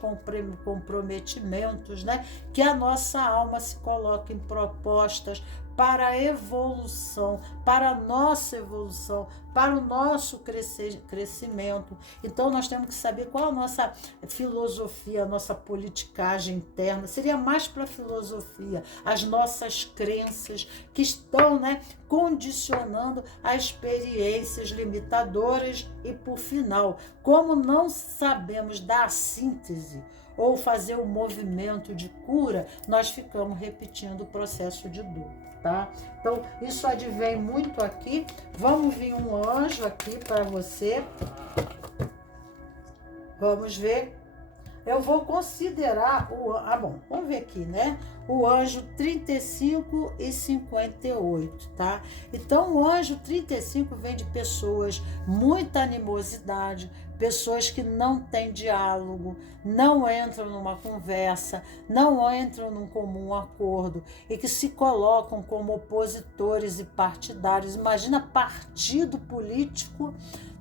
comprometimentos, né, que a nossa alma se coloca em propostas para a evolução, para a nossa evolução, para o nosso crescimento. Então nós temos que saber qual a nossa filosofia, a nossa politicagem interna. Seria mais para a filosofia, as nossas crenças que estão, né, condicionando as experiências limitadoras. E por final, como não sabemos dar a síntese ou fazer o movimento de cura, nós ficamos repetindo o processo de dor. Tá? Então, isso advém muito aqui. Vamos vir um anjo aqui para você. Vamos ver. Eu vou considerar vamos ver aqui, né? O anjo 35 e 58, tá? Então, o anjo 35 vem de pessoas, muita animosidade, pessoas que não têm diálogo, não entram numa conversa, não entram num comum acordo e que se colocam como opositores e partidários. Imagina partido político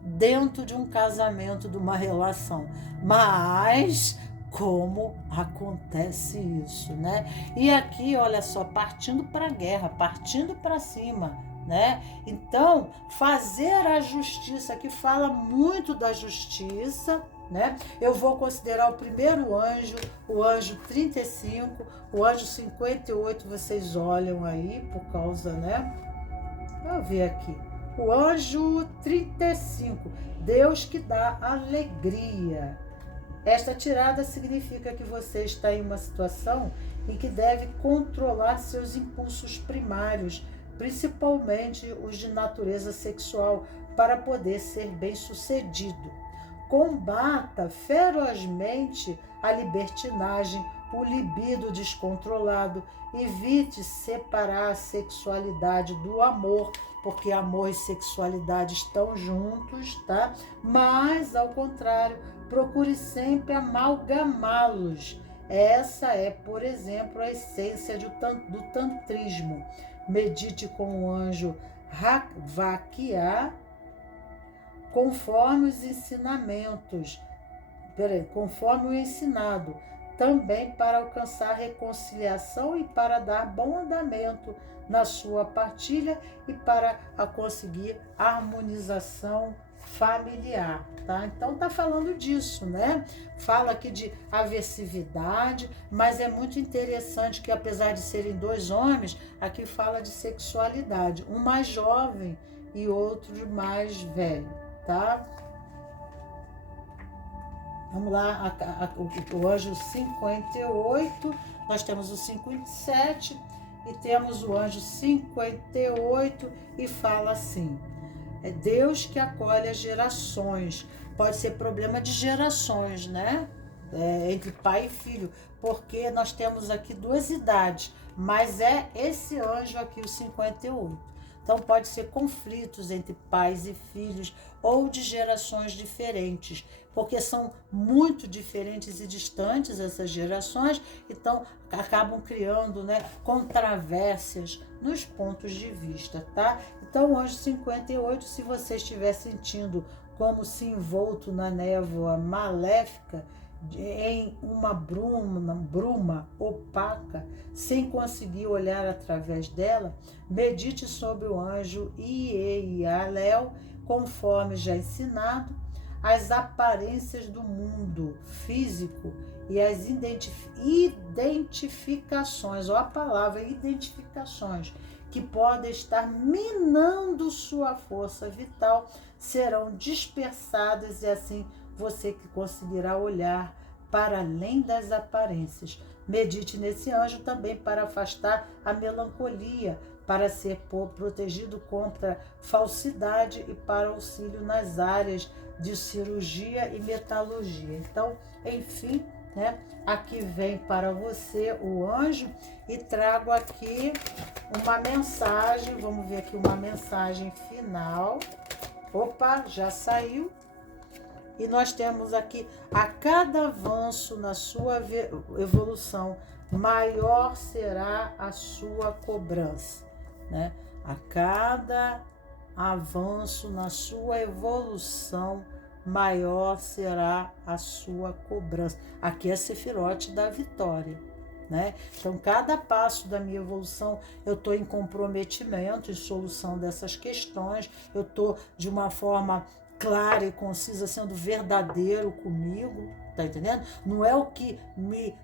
dentro de um casamento, de uma relação. Mas como acontece isso, né? E aqui, olha só, partindo para a guerra, partindo para cima, né? Então, fazer a justiça, que fala muito da justiça, né? Eu vou considerar o primeiro anjo, o anjo 35, o anjo 58, vocês olham aí por causa, né? Vou ver aqui. O anjo 35, Deus que dá alegria. Esta tirada significa que você está em uma situação em que deve controlar seus impulsos primários, principalmente os de natureza sexual, para poder ser bem-sucedido. Combata ferozmente a libertinagem, o libido descontrolado. Evite separar a sexualidade do amor, porque amor e sexualidade estão juntos, tá? Mas, ao contrário, procure sempre amalgamá-los. Essa é, por exemplo, a essência do tantrismo. Medite com o anjo Rakvakya conforme os ensinamentos, conforme o ensinado. também para alcançar reconciliação e para dar bom andamento na sua partilha e para conseguir harmonização familiar, tá? Então tá falando disso, né? Fala aqui de aversividade, mas é muito interessante que apesar de serem dois homens, aqui fala de sexualidade, um mais jovem e outro mais velho, tá? Vamos lá, o anjo 58, nós temos o 57 e temos o anjo 58 e fala assim: é Deus que acolhe as gerações. Pode ser problema de gerações, né? Entre pai e filho, porque nós temos aqui duas idades, mas é esse anjo aqui, o 58. Então pode ser conflitos entre pais e filhos ou de gerações diferentes, porque são muito diferentes e distantes essas gerações, então acabam criando, né, controvérsias nos pontos de vista, tá? Então o anjo 58, se você estiver sentindo como se envolto na névoa maléfica, em uma bruma opaca, sem conseguir olhar através dela, medite sobre o anjo Ieialel, conforme já ensinado, as aparências do mundo físico e as identificações, ou a palavra identificações, que podem estar minando sua força vital, serão dispersadas e assim você que conseguirá olhar para além das aparências. Medite nesse anjo também para afastar a melancolia, para ser protegido contra falsidade e para auxílio nas áreas de cirurgia e metalurgia. Então, enfim, né? Aqui vem para você o anjo e trago aqui uma mensagem. Vamos ver aqui uma mensagem final. Opa, já saiu. E nós temos aqui: a cada avanço na sua evolução, maior será a sua cobrança, né? A cada avanço na sua evolução, maior será a sua cobrança. Aqui é a Sefirote da vitória, né? Então, cada passo da minha evolução, eu estou em comprometimento, em solução dessas questões, eu estou de uma forma clara e concisa, sendo verdadeiro comigo, tá entendendo? Não é o que me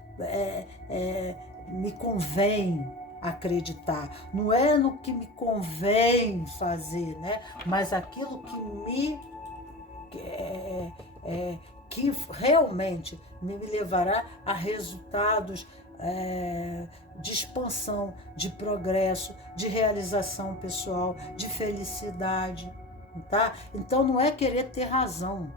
convém acreditar, não é no que me convém fazer, né? Mas aquilo que que realmente me levará a resultados de expansão, de progresso, de realização pessoal, de felicidade. Tá? Então não é querer ter razão,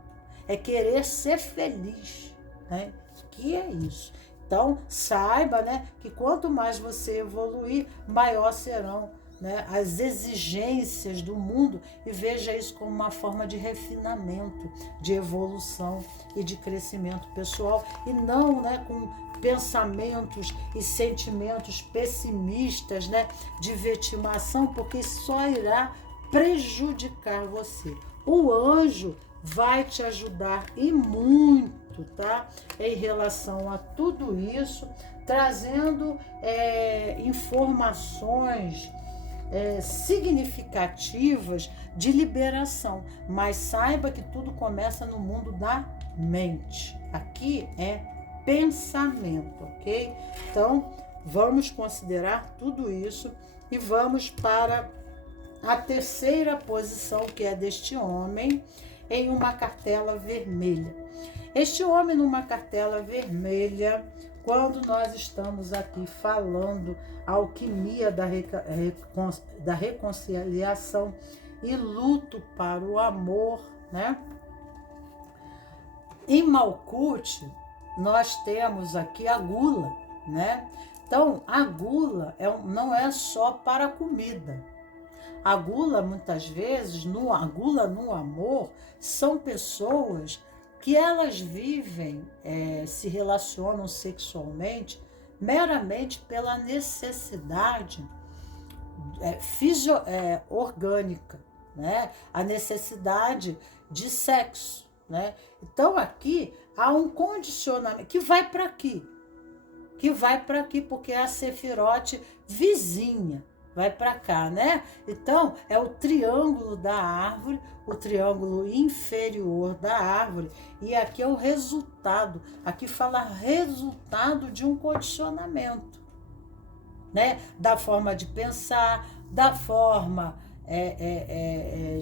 é querer ser feliz, né? Que é isso. Então saiba, né, que quanto mais você evoluir, maior serão, né, as exigências do mundo, e veja isso como uma forma de refinamento, de evolução e de crescimento pessoal, e não, né, com pensamentos e sentimentos pessimistas, né, de vitimação, porque isso só irá prejudicar você. O anjo vai te ajudar e muito, tá? Em relação a tudo isso, trazendo informações significativas de liberação. Mas saiba que tudo começa no mundo da mente. Aqui é pensamento, ok? Então, vamos considerar tudo isso e vamos para a terceira posição, que é deste homem em uma cartela vermelha. Este homem numa cartela vermelha, quando nós estamos aqui falando a alquimia da reconciliação e luto para o amor, né? Em Malkuth, nós temos aqui a gula, né? Então, a gula não é só para comida. A gula, muitas vezes, a gula no amor, são pessoas que elas vivem, se relacionam sexualmente meramente pela necessidade orgânica, né? A necessidade de sexo, né? Então aqui há um condicionamento que vai para aqui, que vai para aqui, porque é a Sefirote vizinha. Vai para cá, né? Então, é o triângulo da árvore, o triângulo inferior da árvore, e aqui é o resultado. Aqui fala resultado de um condicionamento, né? Da forma de pensar, da forma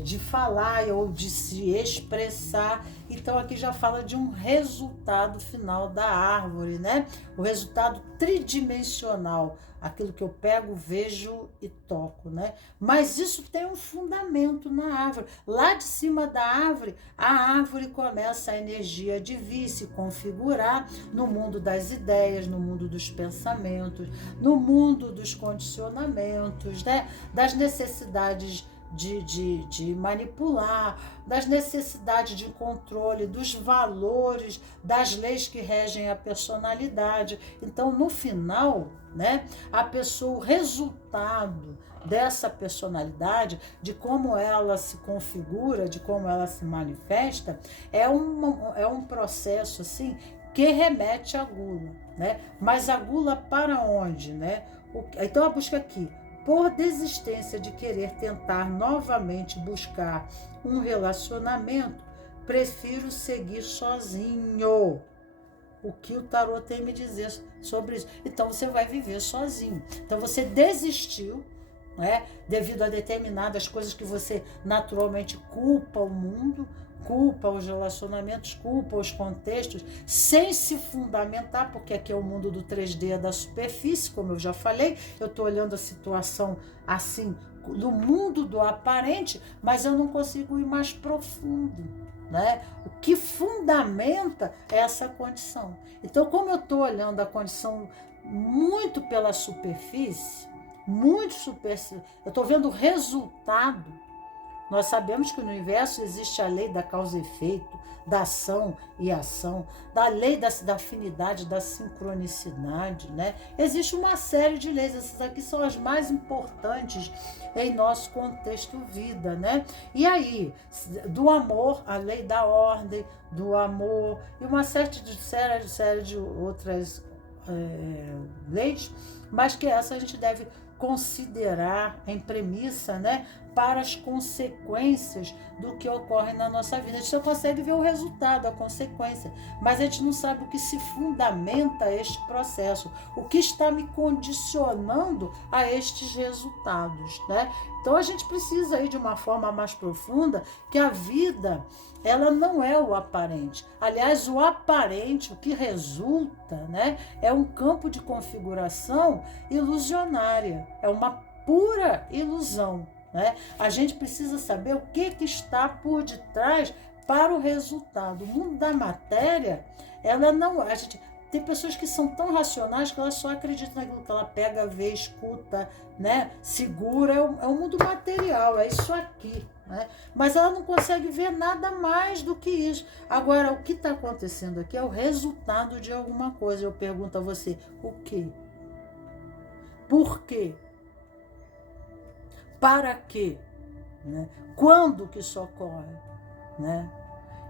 de falar ou de se expressar. Então aqui já fala de um resultado final da árvore, né? O resultado tridimensional, aquilo que eu pego, vejo e toco, né? Mas isso tem um fundamento na árvore. Lá de cima da árvore, a árvore começa a energia de vir se configurar no mundo das ideias, no mundo dos pensamentos, no mundo dos condicionamentos, né? Das necessidades de manipular, das necessidades de controle, dos valores, das leis que regem a personalidade. Então, no final, né, a pessoa, o resultado dessa personalidade, de como ela se configura, de como ela se manifesta, é um processo assim que remete à gula, né? Mas a gula para onde, né? Então a busca aqui, por desistência de querer tentar novamente buscar um relacionamento, prefiro seguir sozinho. O que o tarô tem a me dizer sobre isso? Então você vai viver sozinho. Então você desistiu, né, devido a determinadas coisas que você naturalmente culpa o mundo, culpa os relacionamentos, culpa os contextos, sem se fundamentar, porque aqui é o mundo do 3D, da superfície, como eu já falei, eu estou olhando a situação assim, do mundo do aparente, mas eu não consigo ir mais profundo, né? O que fundamenta essa condição. Então, como eu estou olhando a condição muito pela superfície, eu estou vendo o resultado. Nós sabemos que no universo existe a lei da causa e efeito, da ação e ação, da lei da afinidade, da sincronicidade, né? Existe uma série de leis, essas aqui são as mais importantes em nosso contexto vida, né? E aí, do amor, a lei da ordem, do amor, e uma série de outras leis, mas que essa a gente deve considerar em premissa, né, para as consequências do que ocorre na nossa vida. A gente só consegue ver o resultado, a consequência, mas a gente não sabe o que se fundamenta este processo, o que está me condicionando a estes resultados, né? Então a gente precisa aí de uma forma mais profunda, que a vida, ela não é o aparente. Aliás, o aparente, o que resulta, né, é um campo de configuração ilusionária, é uma pura ilusão, né? A gente precisa saber o que está por detrás para o resultado. O mundo da matéria, ela não... Tem pessoas que são tão racionais que elas só acreditam naquilo que ela pega, vê, escuta, né? Segura. É o mundo material, é isso aqui, né? Mas ela não consegue ver nada mais do que isso. Agora, o que está acontecendo aqui é o resultado de alguma coisa. Eu pergunto a você, o quê? Por quê? Para quê? Né? Quando que isso ocorre? Né?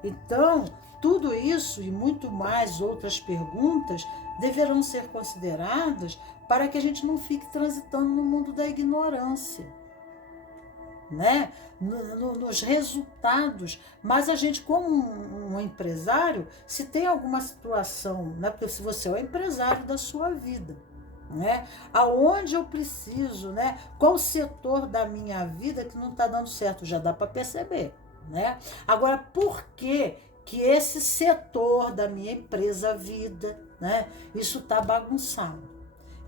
Então, tudo isso e muito mais outras perguntas deverão ser consideradas para que a gente não fique transitando no mundo da ignorância, né? Nos resultados. Mas a gente, como um empresário, se tem alguma situação, né? Porque se você é o empresário da sua vida, né? Aonde eu preciso, né? Qual o setor da minha vida que não está dando certo? Já dá para perceber, né? Agora, por que esse setor da minha empresa vida, né? Isso está bagunçado?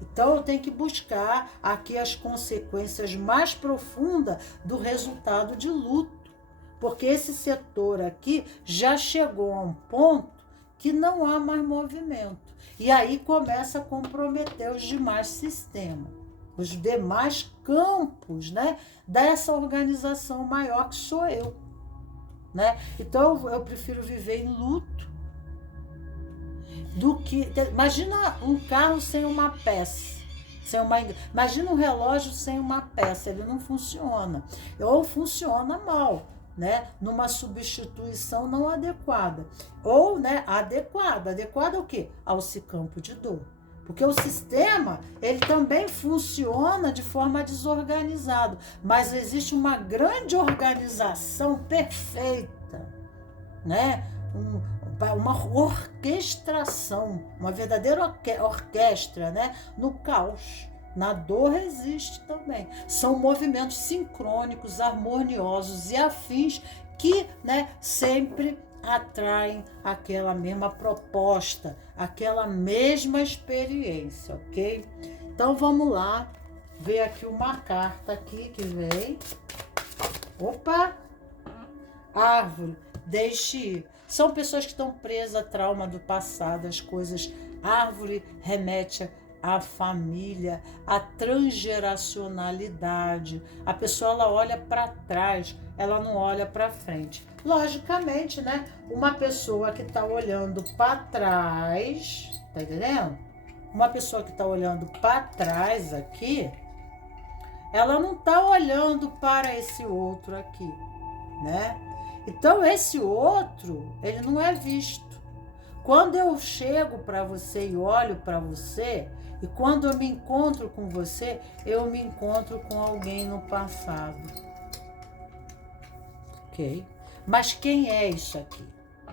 Então eu tenho que buscar aqui as consequências mais profundas do resultado de luto, porque esse setor aqui já chegou a um ponto que não há mais movimento. E aí começa a comprometer os demais sistemas, os demais campos, né, dessa organização maior que sou eu, né? Então eu prefiro viver em luto do que... Imagina um carro sem uma peça. Imagina um relógio sem uma peça, ele não funciona. Ou funciona mal, né? Numa substituição não adequada. Ou, né, adequada. Adequada ao quê? Ao esse campo de dor. Porque o sistema, ele também funciona de forma desorganizada, mas existe uma grande organização perfeita, né? Uma orquestração, uma verdadeira orquestra, né? No caos. Na dor existe também. São movimentos sincrônicos, harmoniosos e afins que, né, sempre atraem aquela mesma proposta, aquela mesma experiência, ok? Então vamos lá ver aqui uma carta aqui que vem. Opa! Árvore, deixe ir. São pessoas que estão presas a trauma do passado, as coisas. Árvore remete à família, à transgeracionalidade. A pessoa, ela olha para trás, ela não olha para frente. Logicamente, né? Uma pessoa que está olhando para trás, tá entendendo? Uma pessoa que está olhando para trás aqui, ela não está olhando para esse outro aqui, né? Então, esse outro, ele não é visto. Quando eu chego para você e olho para você, e quando eu me encontro com você, eu me encontro com alguém no passado. Ok? Mas quem é isso aqui?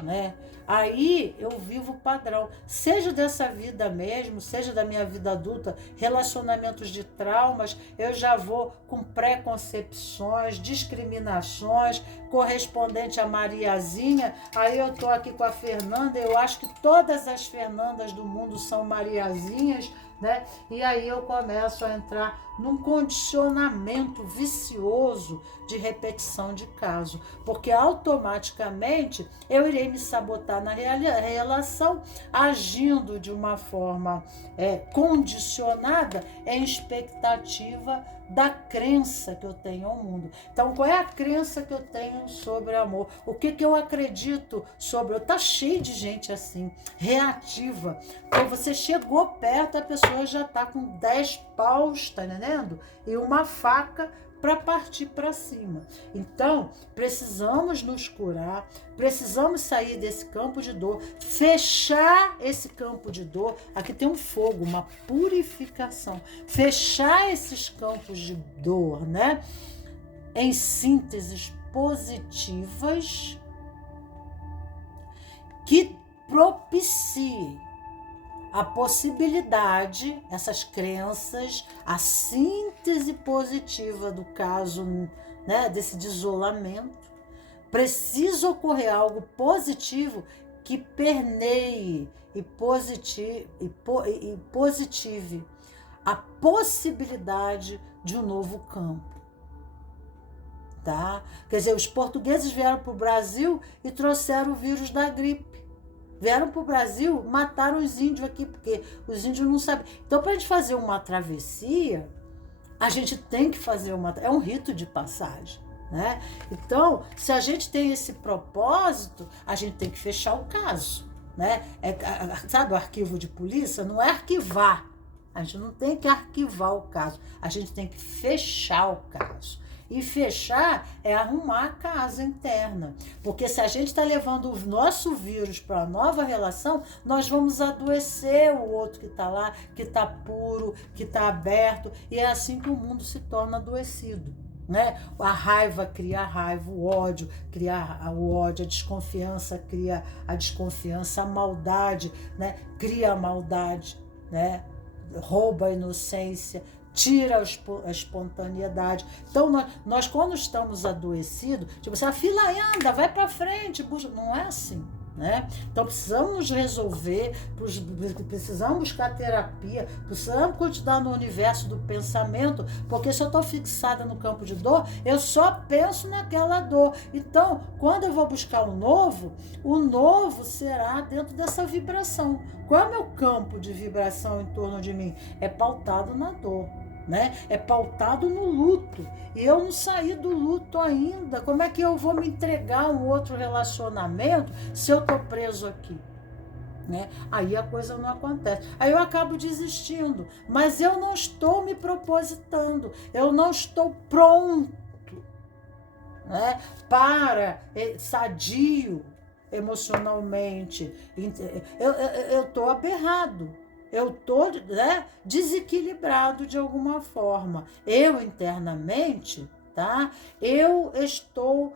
Né? Aí eu vivo o padrão, seja dessa vida mesmo, seja da minha vida adulta, relacionamentos de traumas, eu já vou com preconcepções, discriminações, correspondente a Mariazinha. Aí eu tô aqui com a Fernanda, eu acho que todas as Fernandas do mundo são Mariazinhas, né? E aí eu começo a entrar num condicionamento vicioso de repetição de caso, porque automaticamente eu irei me sabotar na relação, agindo de uma forma condicionada em expectativa da crença que eu tenho ao mundo. Então, qual é a crença que eu tenho sobre amor? O que eu acredito sobre? Tá cheio de gente assim, reativa. Quando você chegou perto, a pessoa já tá com 10 paus, tá entendendo? E uma faca para partir para cima. Então, precisamos nos curar, precisamos sair desse campo de dor, fechar esse campo de dor. Aqui tem um fogo, uma purificação. Fechar esses campos de dor, né? Em sínteses positivas que propiciem a possibilidade, essas crenças, a síntese positiva do caso, né, desse desolamento. Precisa ocorrer algo positivo que permeie e positive a possibilidade de um novo campo. Tá? Quer dizer, os portugueses vieram para o Brasil e trouxeram o vírus da gripe. Vieram para o Brasil, mataram os índios aqui, porque os índios não sabem. Então, para a gente fazer uma travessia, a gente tem que fazer é um rito de passagem, né? Então, se a gente tem esse propósito, a gente tem que fechar o caso, né? Sabe o arquivo de polícia? Não é arquivar. A gente não tem que arquivar o caso. A gente tem que fechar o caso. E fechar é arrumar a casa interna. Porque se a gente está levando o nosso vírus para a nova relação, nós vamos adoecer o outro que está lá, que está puro, que está aberto. E é assim que o mundo se torna adoecido. Né? A raiva cria a raiva, o ódio cria o ódio, a desconfiança cria a desconfiança, a maldade, né, cria a maldade, né? Rouba a inocência, tira a espontaneidade. Então, nós quando estamos adoecidos, tipo assim, a fila anda, vai para frente, busca. Não é assim, né? Então, precisamos nos resolver, precisamos buscar terapia, precisamos continuar no universo do pensamento, porque se eu estou fixada no campo de dor, eu só penso naquela dor. Então, quando eu vou buscar o novo será dentro dessa vibração. Qual é o meu campo de vibração em torno de mim? É pautado na dor. Né? É pautado no luto. E eu não saí do luto ainda. Como é que eu vou me entregar a um outro relacionamento se eu estou preso aqui? Né? Aí a coisa não acontece. Aí eu acabo desistindo. Mas eu não estou me propositando. Eu não estou pronto, né, para sadio emocionalmente. Eu estou aberrado. Eu estou, né, desequilibrado de alguma forma. Eu internamente, tá? Eu estou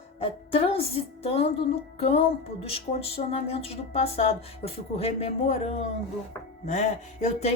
transitando no campo dos condicionamentos do passado. Eu fico rememorando, né?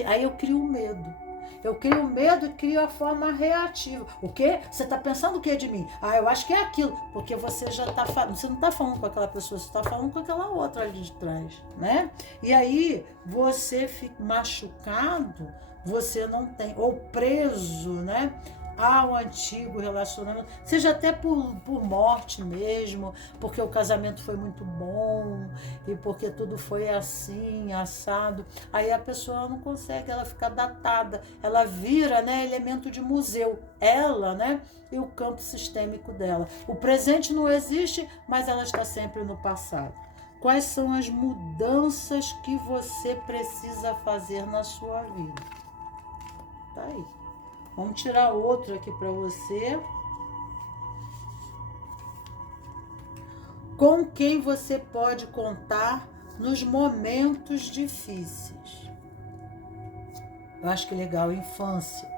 Aí eu crio medo. Eu crio medo e crio a forma reativa. O quê? Você está pensando o que de mim? Ah, eu acho que é aquilo. Porque você já está falando. Você não está falando com aquela pessoa, você está falando com aquela outra ali de trás, né? E aí você fica machucado, você não tem. Ou preso, né? Ao antigo relacionamento, seja até por morte mesmo, porque o casamento foi muito bom e porque tudo foi assim, assado. Aí a pessoa não consegue, ela fica datada, ela vira, né, elemento de museu, ela, né, e o campo sistêmico dela. O presente não existe, mas ela está sempre no passado. Quais são as mudanças que você precisa fazer na sua vida? Tá aí. Vamos tirar outro aqui para você. Com quem você pode contar nos momentos difíceis? Eu acho que legal, infância.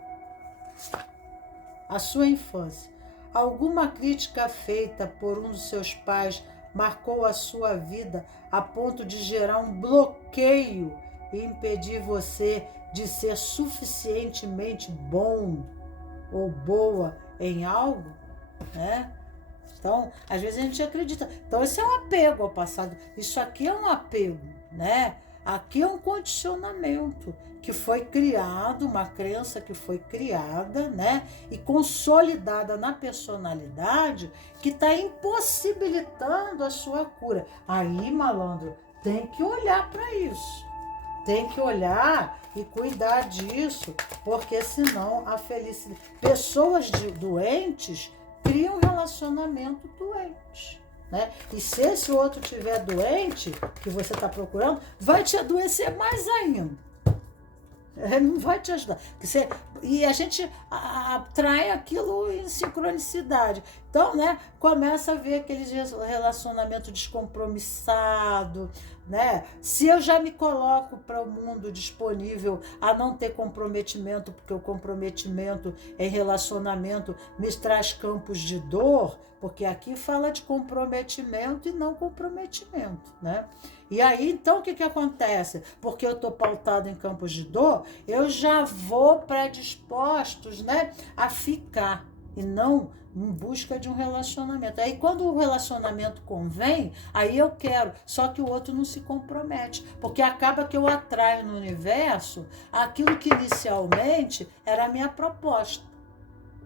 A sua infância. Alguma crítica feita por um dos seus pais marcou a sua vida a ponto de gerar um bloqueio e impedir você de ser suficientemente bom ou boa em algo, né? Então, às vezes a gente acredita. Então, esse é um apego ao passado. Isso aqui é um apego, né? Aqui é um condicionamento que foi criado, uma crença que foi criada, né? E consolidada na personalidade que está impossibilitando a sua cura. Aí, malandro, tem que olhar para isso. Tem que olhar e cuidar disso, porque senão a felicidade... Pessoas doentes criam um relacionamento doente, né? E se esse outro tiver doente, que você está procurando, vai te adoecer mais ainda. Não vai te ajudar. E a gente atrai aquilo em sincronicidade. Então, né, começa a ver aqueles relacionamento descompromissado, né? Se eu já me coloco para o mundo disponível a não ter comprometimento, porque o comprometimento em relacionamento me traz campos de dor, porque aqui fala de comprometimento e não comprometimento, né? E aí, então, o que acontece? Porque eu estou pautado em campos de dor, eu já vou predispostos, né, a ficar e não em busca de um relacionamento. Aí, quando o relacionamento convém, aí eu quero, só que o outro não se compromete, porque acaba que eu atraio no universo aquilo que inicialmente era a minha proposta,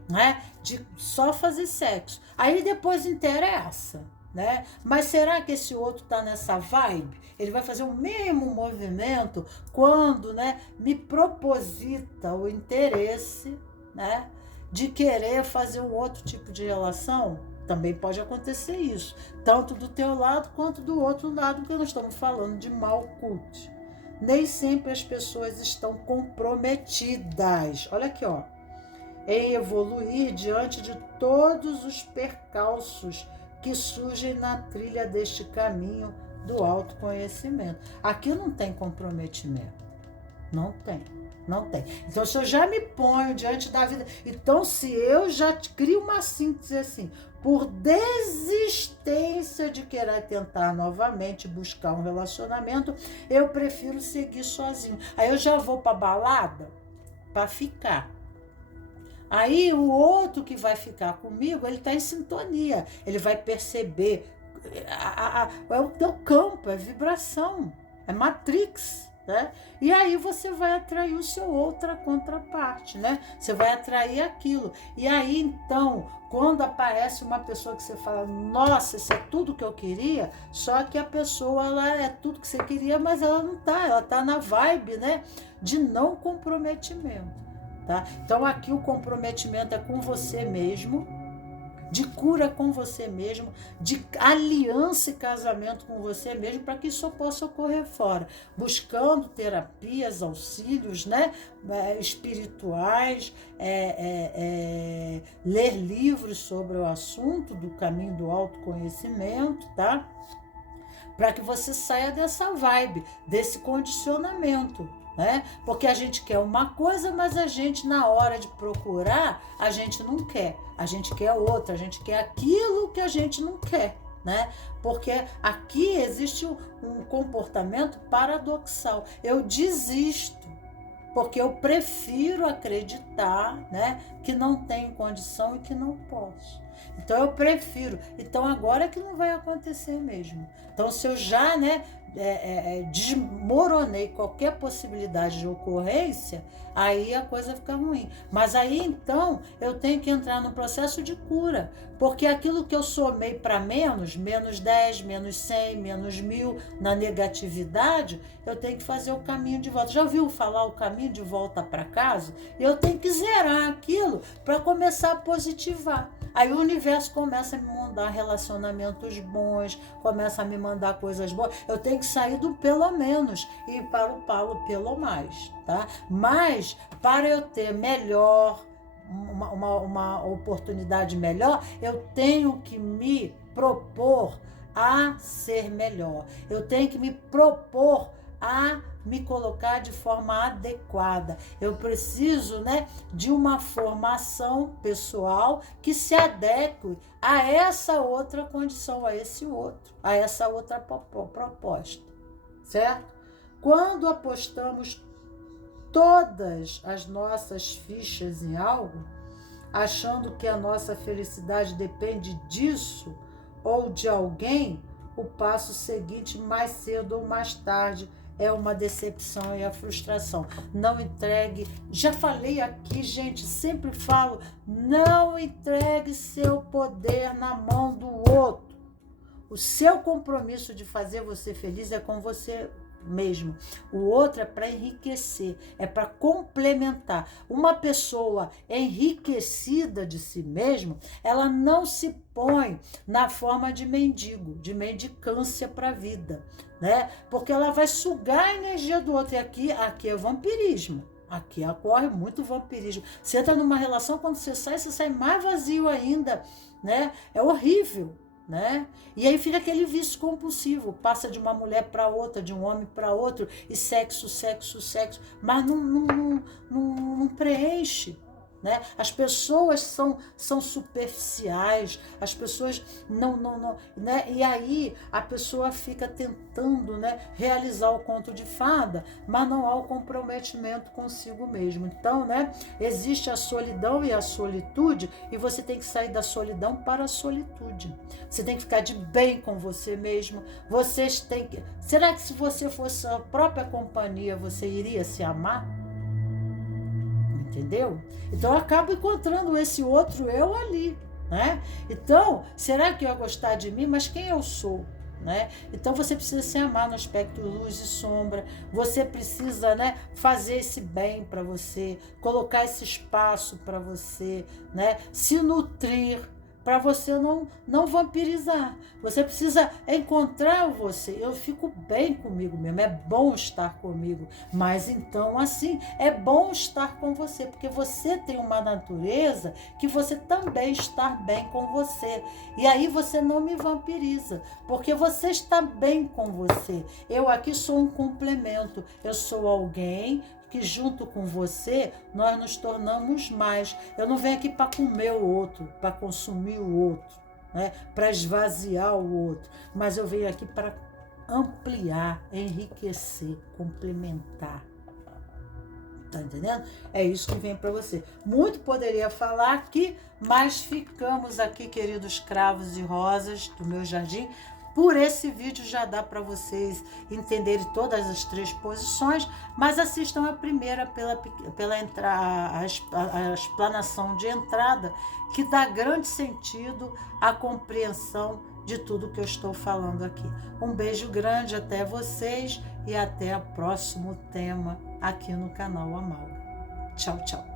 né, de só fazer sexo. Aí depois interessa, né? Mas será que esse outro está nessa vibe? Ele vai fazer o mesmo movimento quando, né, me proposita o interesse, né, de querer fazer um outro tipo de relação? Também pode acontecer isso, tanto do teu lado quanto do outro lado, porque nós estamos falando de Malkuth. Nem sempre as pessoas estão comprometidas. Olha aqui, ó. Em evoluir diante de todos os percalços que surgem na trilha deste caminho do autoconhecimento. Aqui não tem comprometimento. Não tem. Não tem. Então, se eu já me ponho diante da vida... Então, se eu já crio uma síntese assim, por desistência de querer tentar novamente buscar um relacionamento, eu prefiro seguir sozinho. Aí eu já vou para balada para ficar. Aí o outro que vai ficar comigo, ele está em sintonia, ele vai perceber, é o teu campo, é vibração, é matrix, né? E aí você vai atrair o seu outra contraparte, né? Você vai atrair aquilo. E aí então, quando aparece uma pessoa que você fala, nossa, isso é tudo que eu queria, só que a pessoa, ela é tudo que você queria, mas ela não tá, ela tá na vibe, né, de não comprometimento. Tá? Então aqui o comprometimento é com você mesmo, de cura com você mesmo, de aliança e casamento com você mesmo, para que isso possa ocorrer fora, buscando terapias, auxílios, né, espirituais, ler livros sobre o assunto do caminho do autoconhecimento, tá? Para que você saia dessa vibe, desse condicionamento, né? Porque a gente quer uma coisa, mas a gente, na hora de procurar, a gente não quer. A gente quer outra, a gente quer aquilo que a gente não quer, né? Porque aqui existe um comportamento paradoxal. Eu desisto, porque eu prefiro acreditar, né, que não tenho condição e que não posso. Então eu prefiro. Então agora é que não vai acontecer mesmo. Então se eu já, né, desmoronei qualquer possibilidade de ocorrência, aí a coisa fica ruim. Mas aí então eu tenho que entrar no processo de cura, porque aquilo que eu somei para menos 10, menos 100, menos 1000, na negatividade, eu tenho que fazer o caminho de volta. Já ouviu falar o caminho de volta para casa? Eu tenho que zerar aquilo para começar a positivar. Aí o universo começa a me mandar relacionamentos bons, começa a me mandar coisas boas. Eu tenho que sair do pelo menos e ir para o pelo mais, tá? Mas para eu ter melhor, uma oportunidade melhor, eu tenho que me propor a ser melhor. Eu tenho que me propor a me colocar de forma adequada. Eu preciso, né, de uma formação pessoal que se adeque a essa outra condição, a esse outro, a essa outra proposta, certo? Quando apostamos todas as nossas fichas em algo, achando que a nossa felicidade depende disso ou de alguém, o passo seguinte, mais cedo ou mais tarde, é uma decepção e a frustração. Não entregue, já falei aqui, gente, sempre falo, não entregue seu poder na mão do outro. O seu compromisso de fazer você feliz é com você mesmo. O outro é para enriquecer, é para complementar. Uma pessoa enriquecida de si mesma, ela não se põe na forma de mendigo, de mendicância para a vida, né? Porque ela vai sugar a energia do outro. E aqui é vampirismo. Aqui ocorre muito vampirismo. Você entra numa relação, quando você sai mais vazio ainda, né? É horrível, né? E aí fica aquele vício compulsivo, passa de uma mulher para outra, de um homem para outro, e sexo, mas não preenche, né? As pessoas são superficiais, as pessoas não, né? E aí a pessoa fica tentando, né, realizar o conto de fada, mas não há o comprometimento consigo mesmo. Então, né, existe a solidão e a solitude, e você tem que sair da solidão para a solitude. Você tem que ficar de bem com você mesmo. Vocês têm que... Será que se você fosse a própria companhia, você iria se amar? Entendeu? Então eu acabo encontrando esse outro eu ali, né? Então, será que eu ia gostar de mim? Mas quem eu sou? Né? Então você precisa se amar no aspecto luz e sombra, você precisa, né, fazer esse bem para você, colocar esse espaço para você, né, se nutrir, para você não vampirizar. Você precisa encontrar você. Eu fico bem comigo mesmo, é bom estar comigo, mas então assim, é bom estar com você, porque você tem uma natureza que você também está bem com você, e aí você não me vampiriza, porque você está bem com você. Eu aqui sou um complemento, eu sou alguém que junto com você, nós nos tornamos mais. Eu não venho aqui para comer o outro, para consumir o outro, né? Para esvaziar o outro, mas eu venho aqui para ampliar, enriquecer, complementar. Tá entendendo? É isso que vem para você. Muito poderia falar aqui, mas ficamos aqui, queridos cravos e rosas do meu jardim. Por esse vídeo já dá para vocês entenderem todas as 3 posições, mas assistam a primeira a explanação de entrada, que dá grande sentido à compreensão de tudo que eu estou falando aqui. Um beijo grande até vocês e até o próximo tema aqui no canal Amalga. Tchau, tchau.